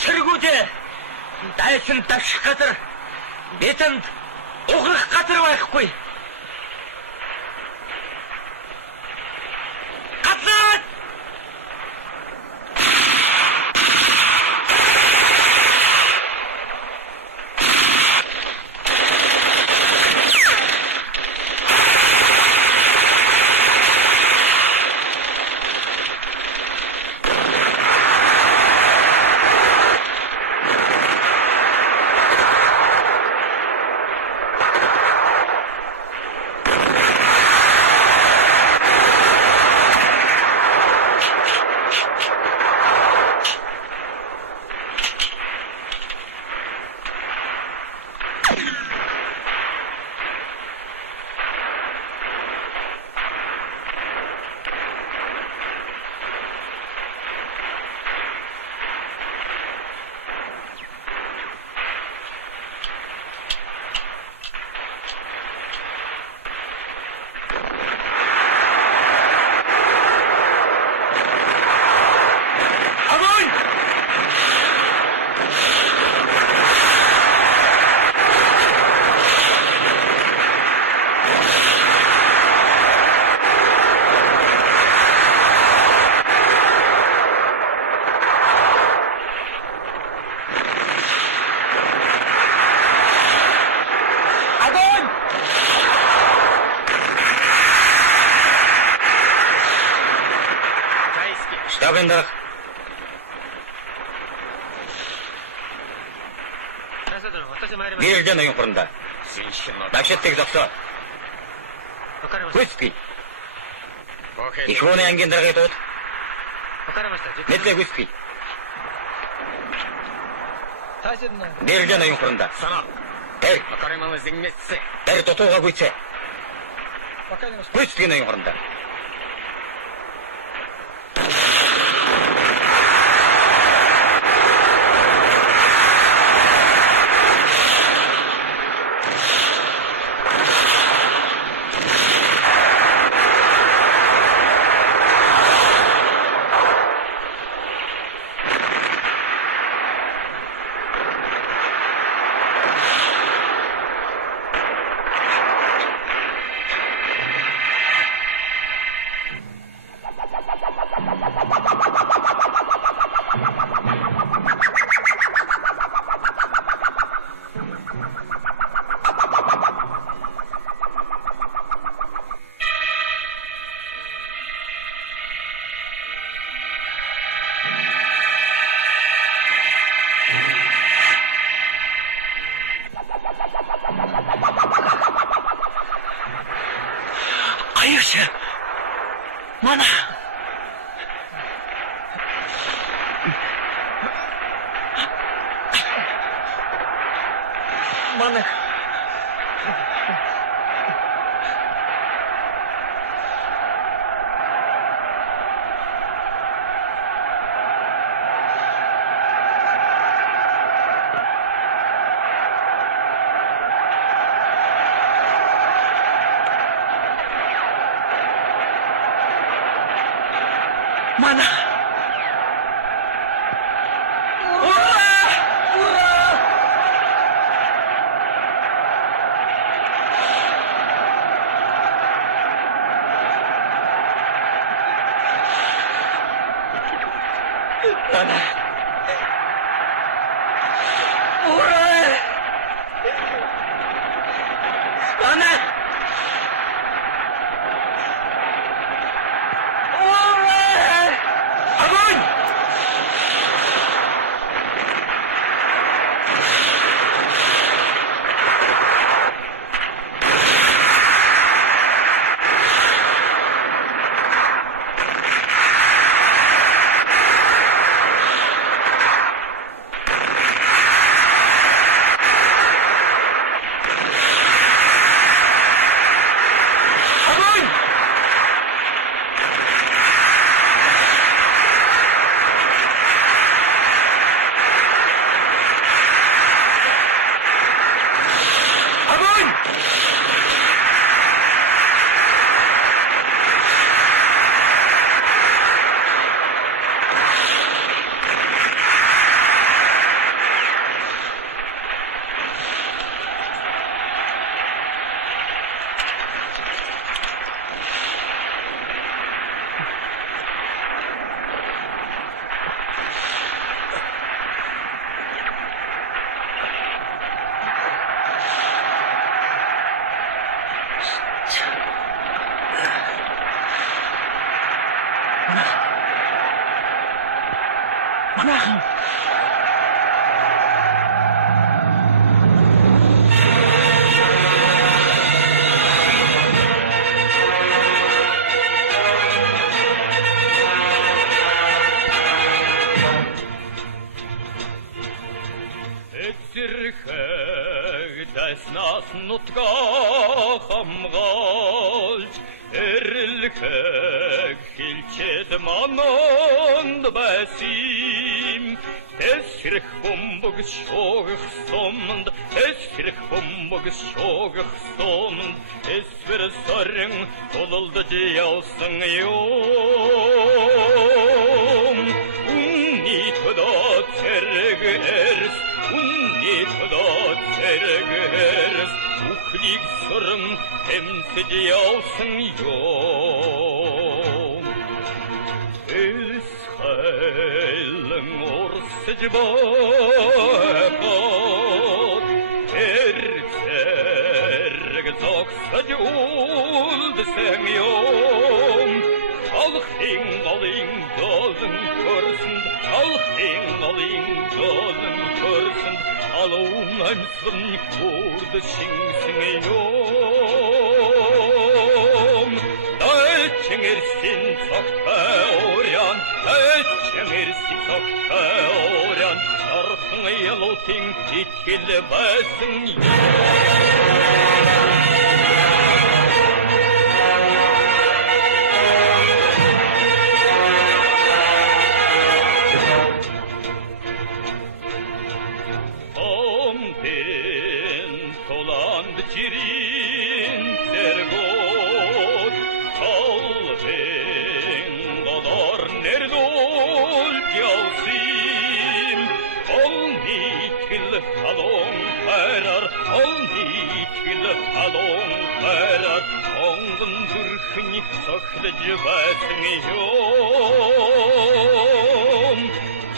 Сэргүүдээ дайсан давших газар бидэнд уграх газар байхгүй. Газар! Штабын дарга. Гэрэлдэн ноён хуранда. Багшилтыг зогсоо. Гүйцэтгэе. Их хууны ангийн даргыг дуут. Мэдлэг гүйцэтгэе. Гэрэлдэн ноён хуранда. Тэр. Тэр дутууга гүйцээ. Гүйцэтгэе ноён хуранда. Аюуш. Мана. Мана. Мана. эцэрхэгдэс нас нутгаа хамгаалж эрэлхэг хилчэд мананд байсан эсрэх бомбог шогх сомнд эсрэх бомбог шогх сомнд эсвэр сорин тололдож явсан юм үнний тодоо цэрэгэрс үнний тодоо цэрэгэрс ухлийг сорон тэмцэж явсан юм эсхэлэн орсэж байгаад эрцэрэг зогсож үлдсэн юм алхын алын долын көрсөнд алхын алын долын көрсөнд алуун амьсган хүрд шингсэн юм дэчэнгэрсин цогтой урян дэчэнгэрсин цогтой урян архан ялуутын итгэл байсан юм Жирин цэргүүд талбын голоор нэрдүүлж явсан олны тгэл халуун хайраар олны тгэл халуун хайраар онгон зүрхний цохлож байсан юм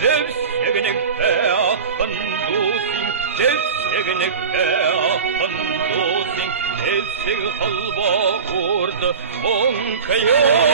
зэвсэгнэгтэй ахын дүүсин зэвсэгнэгтэй ахын дүүсин эсэг холбоо урд монкаяа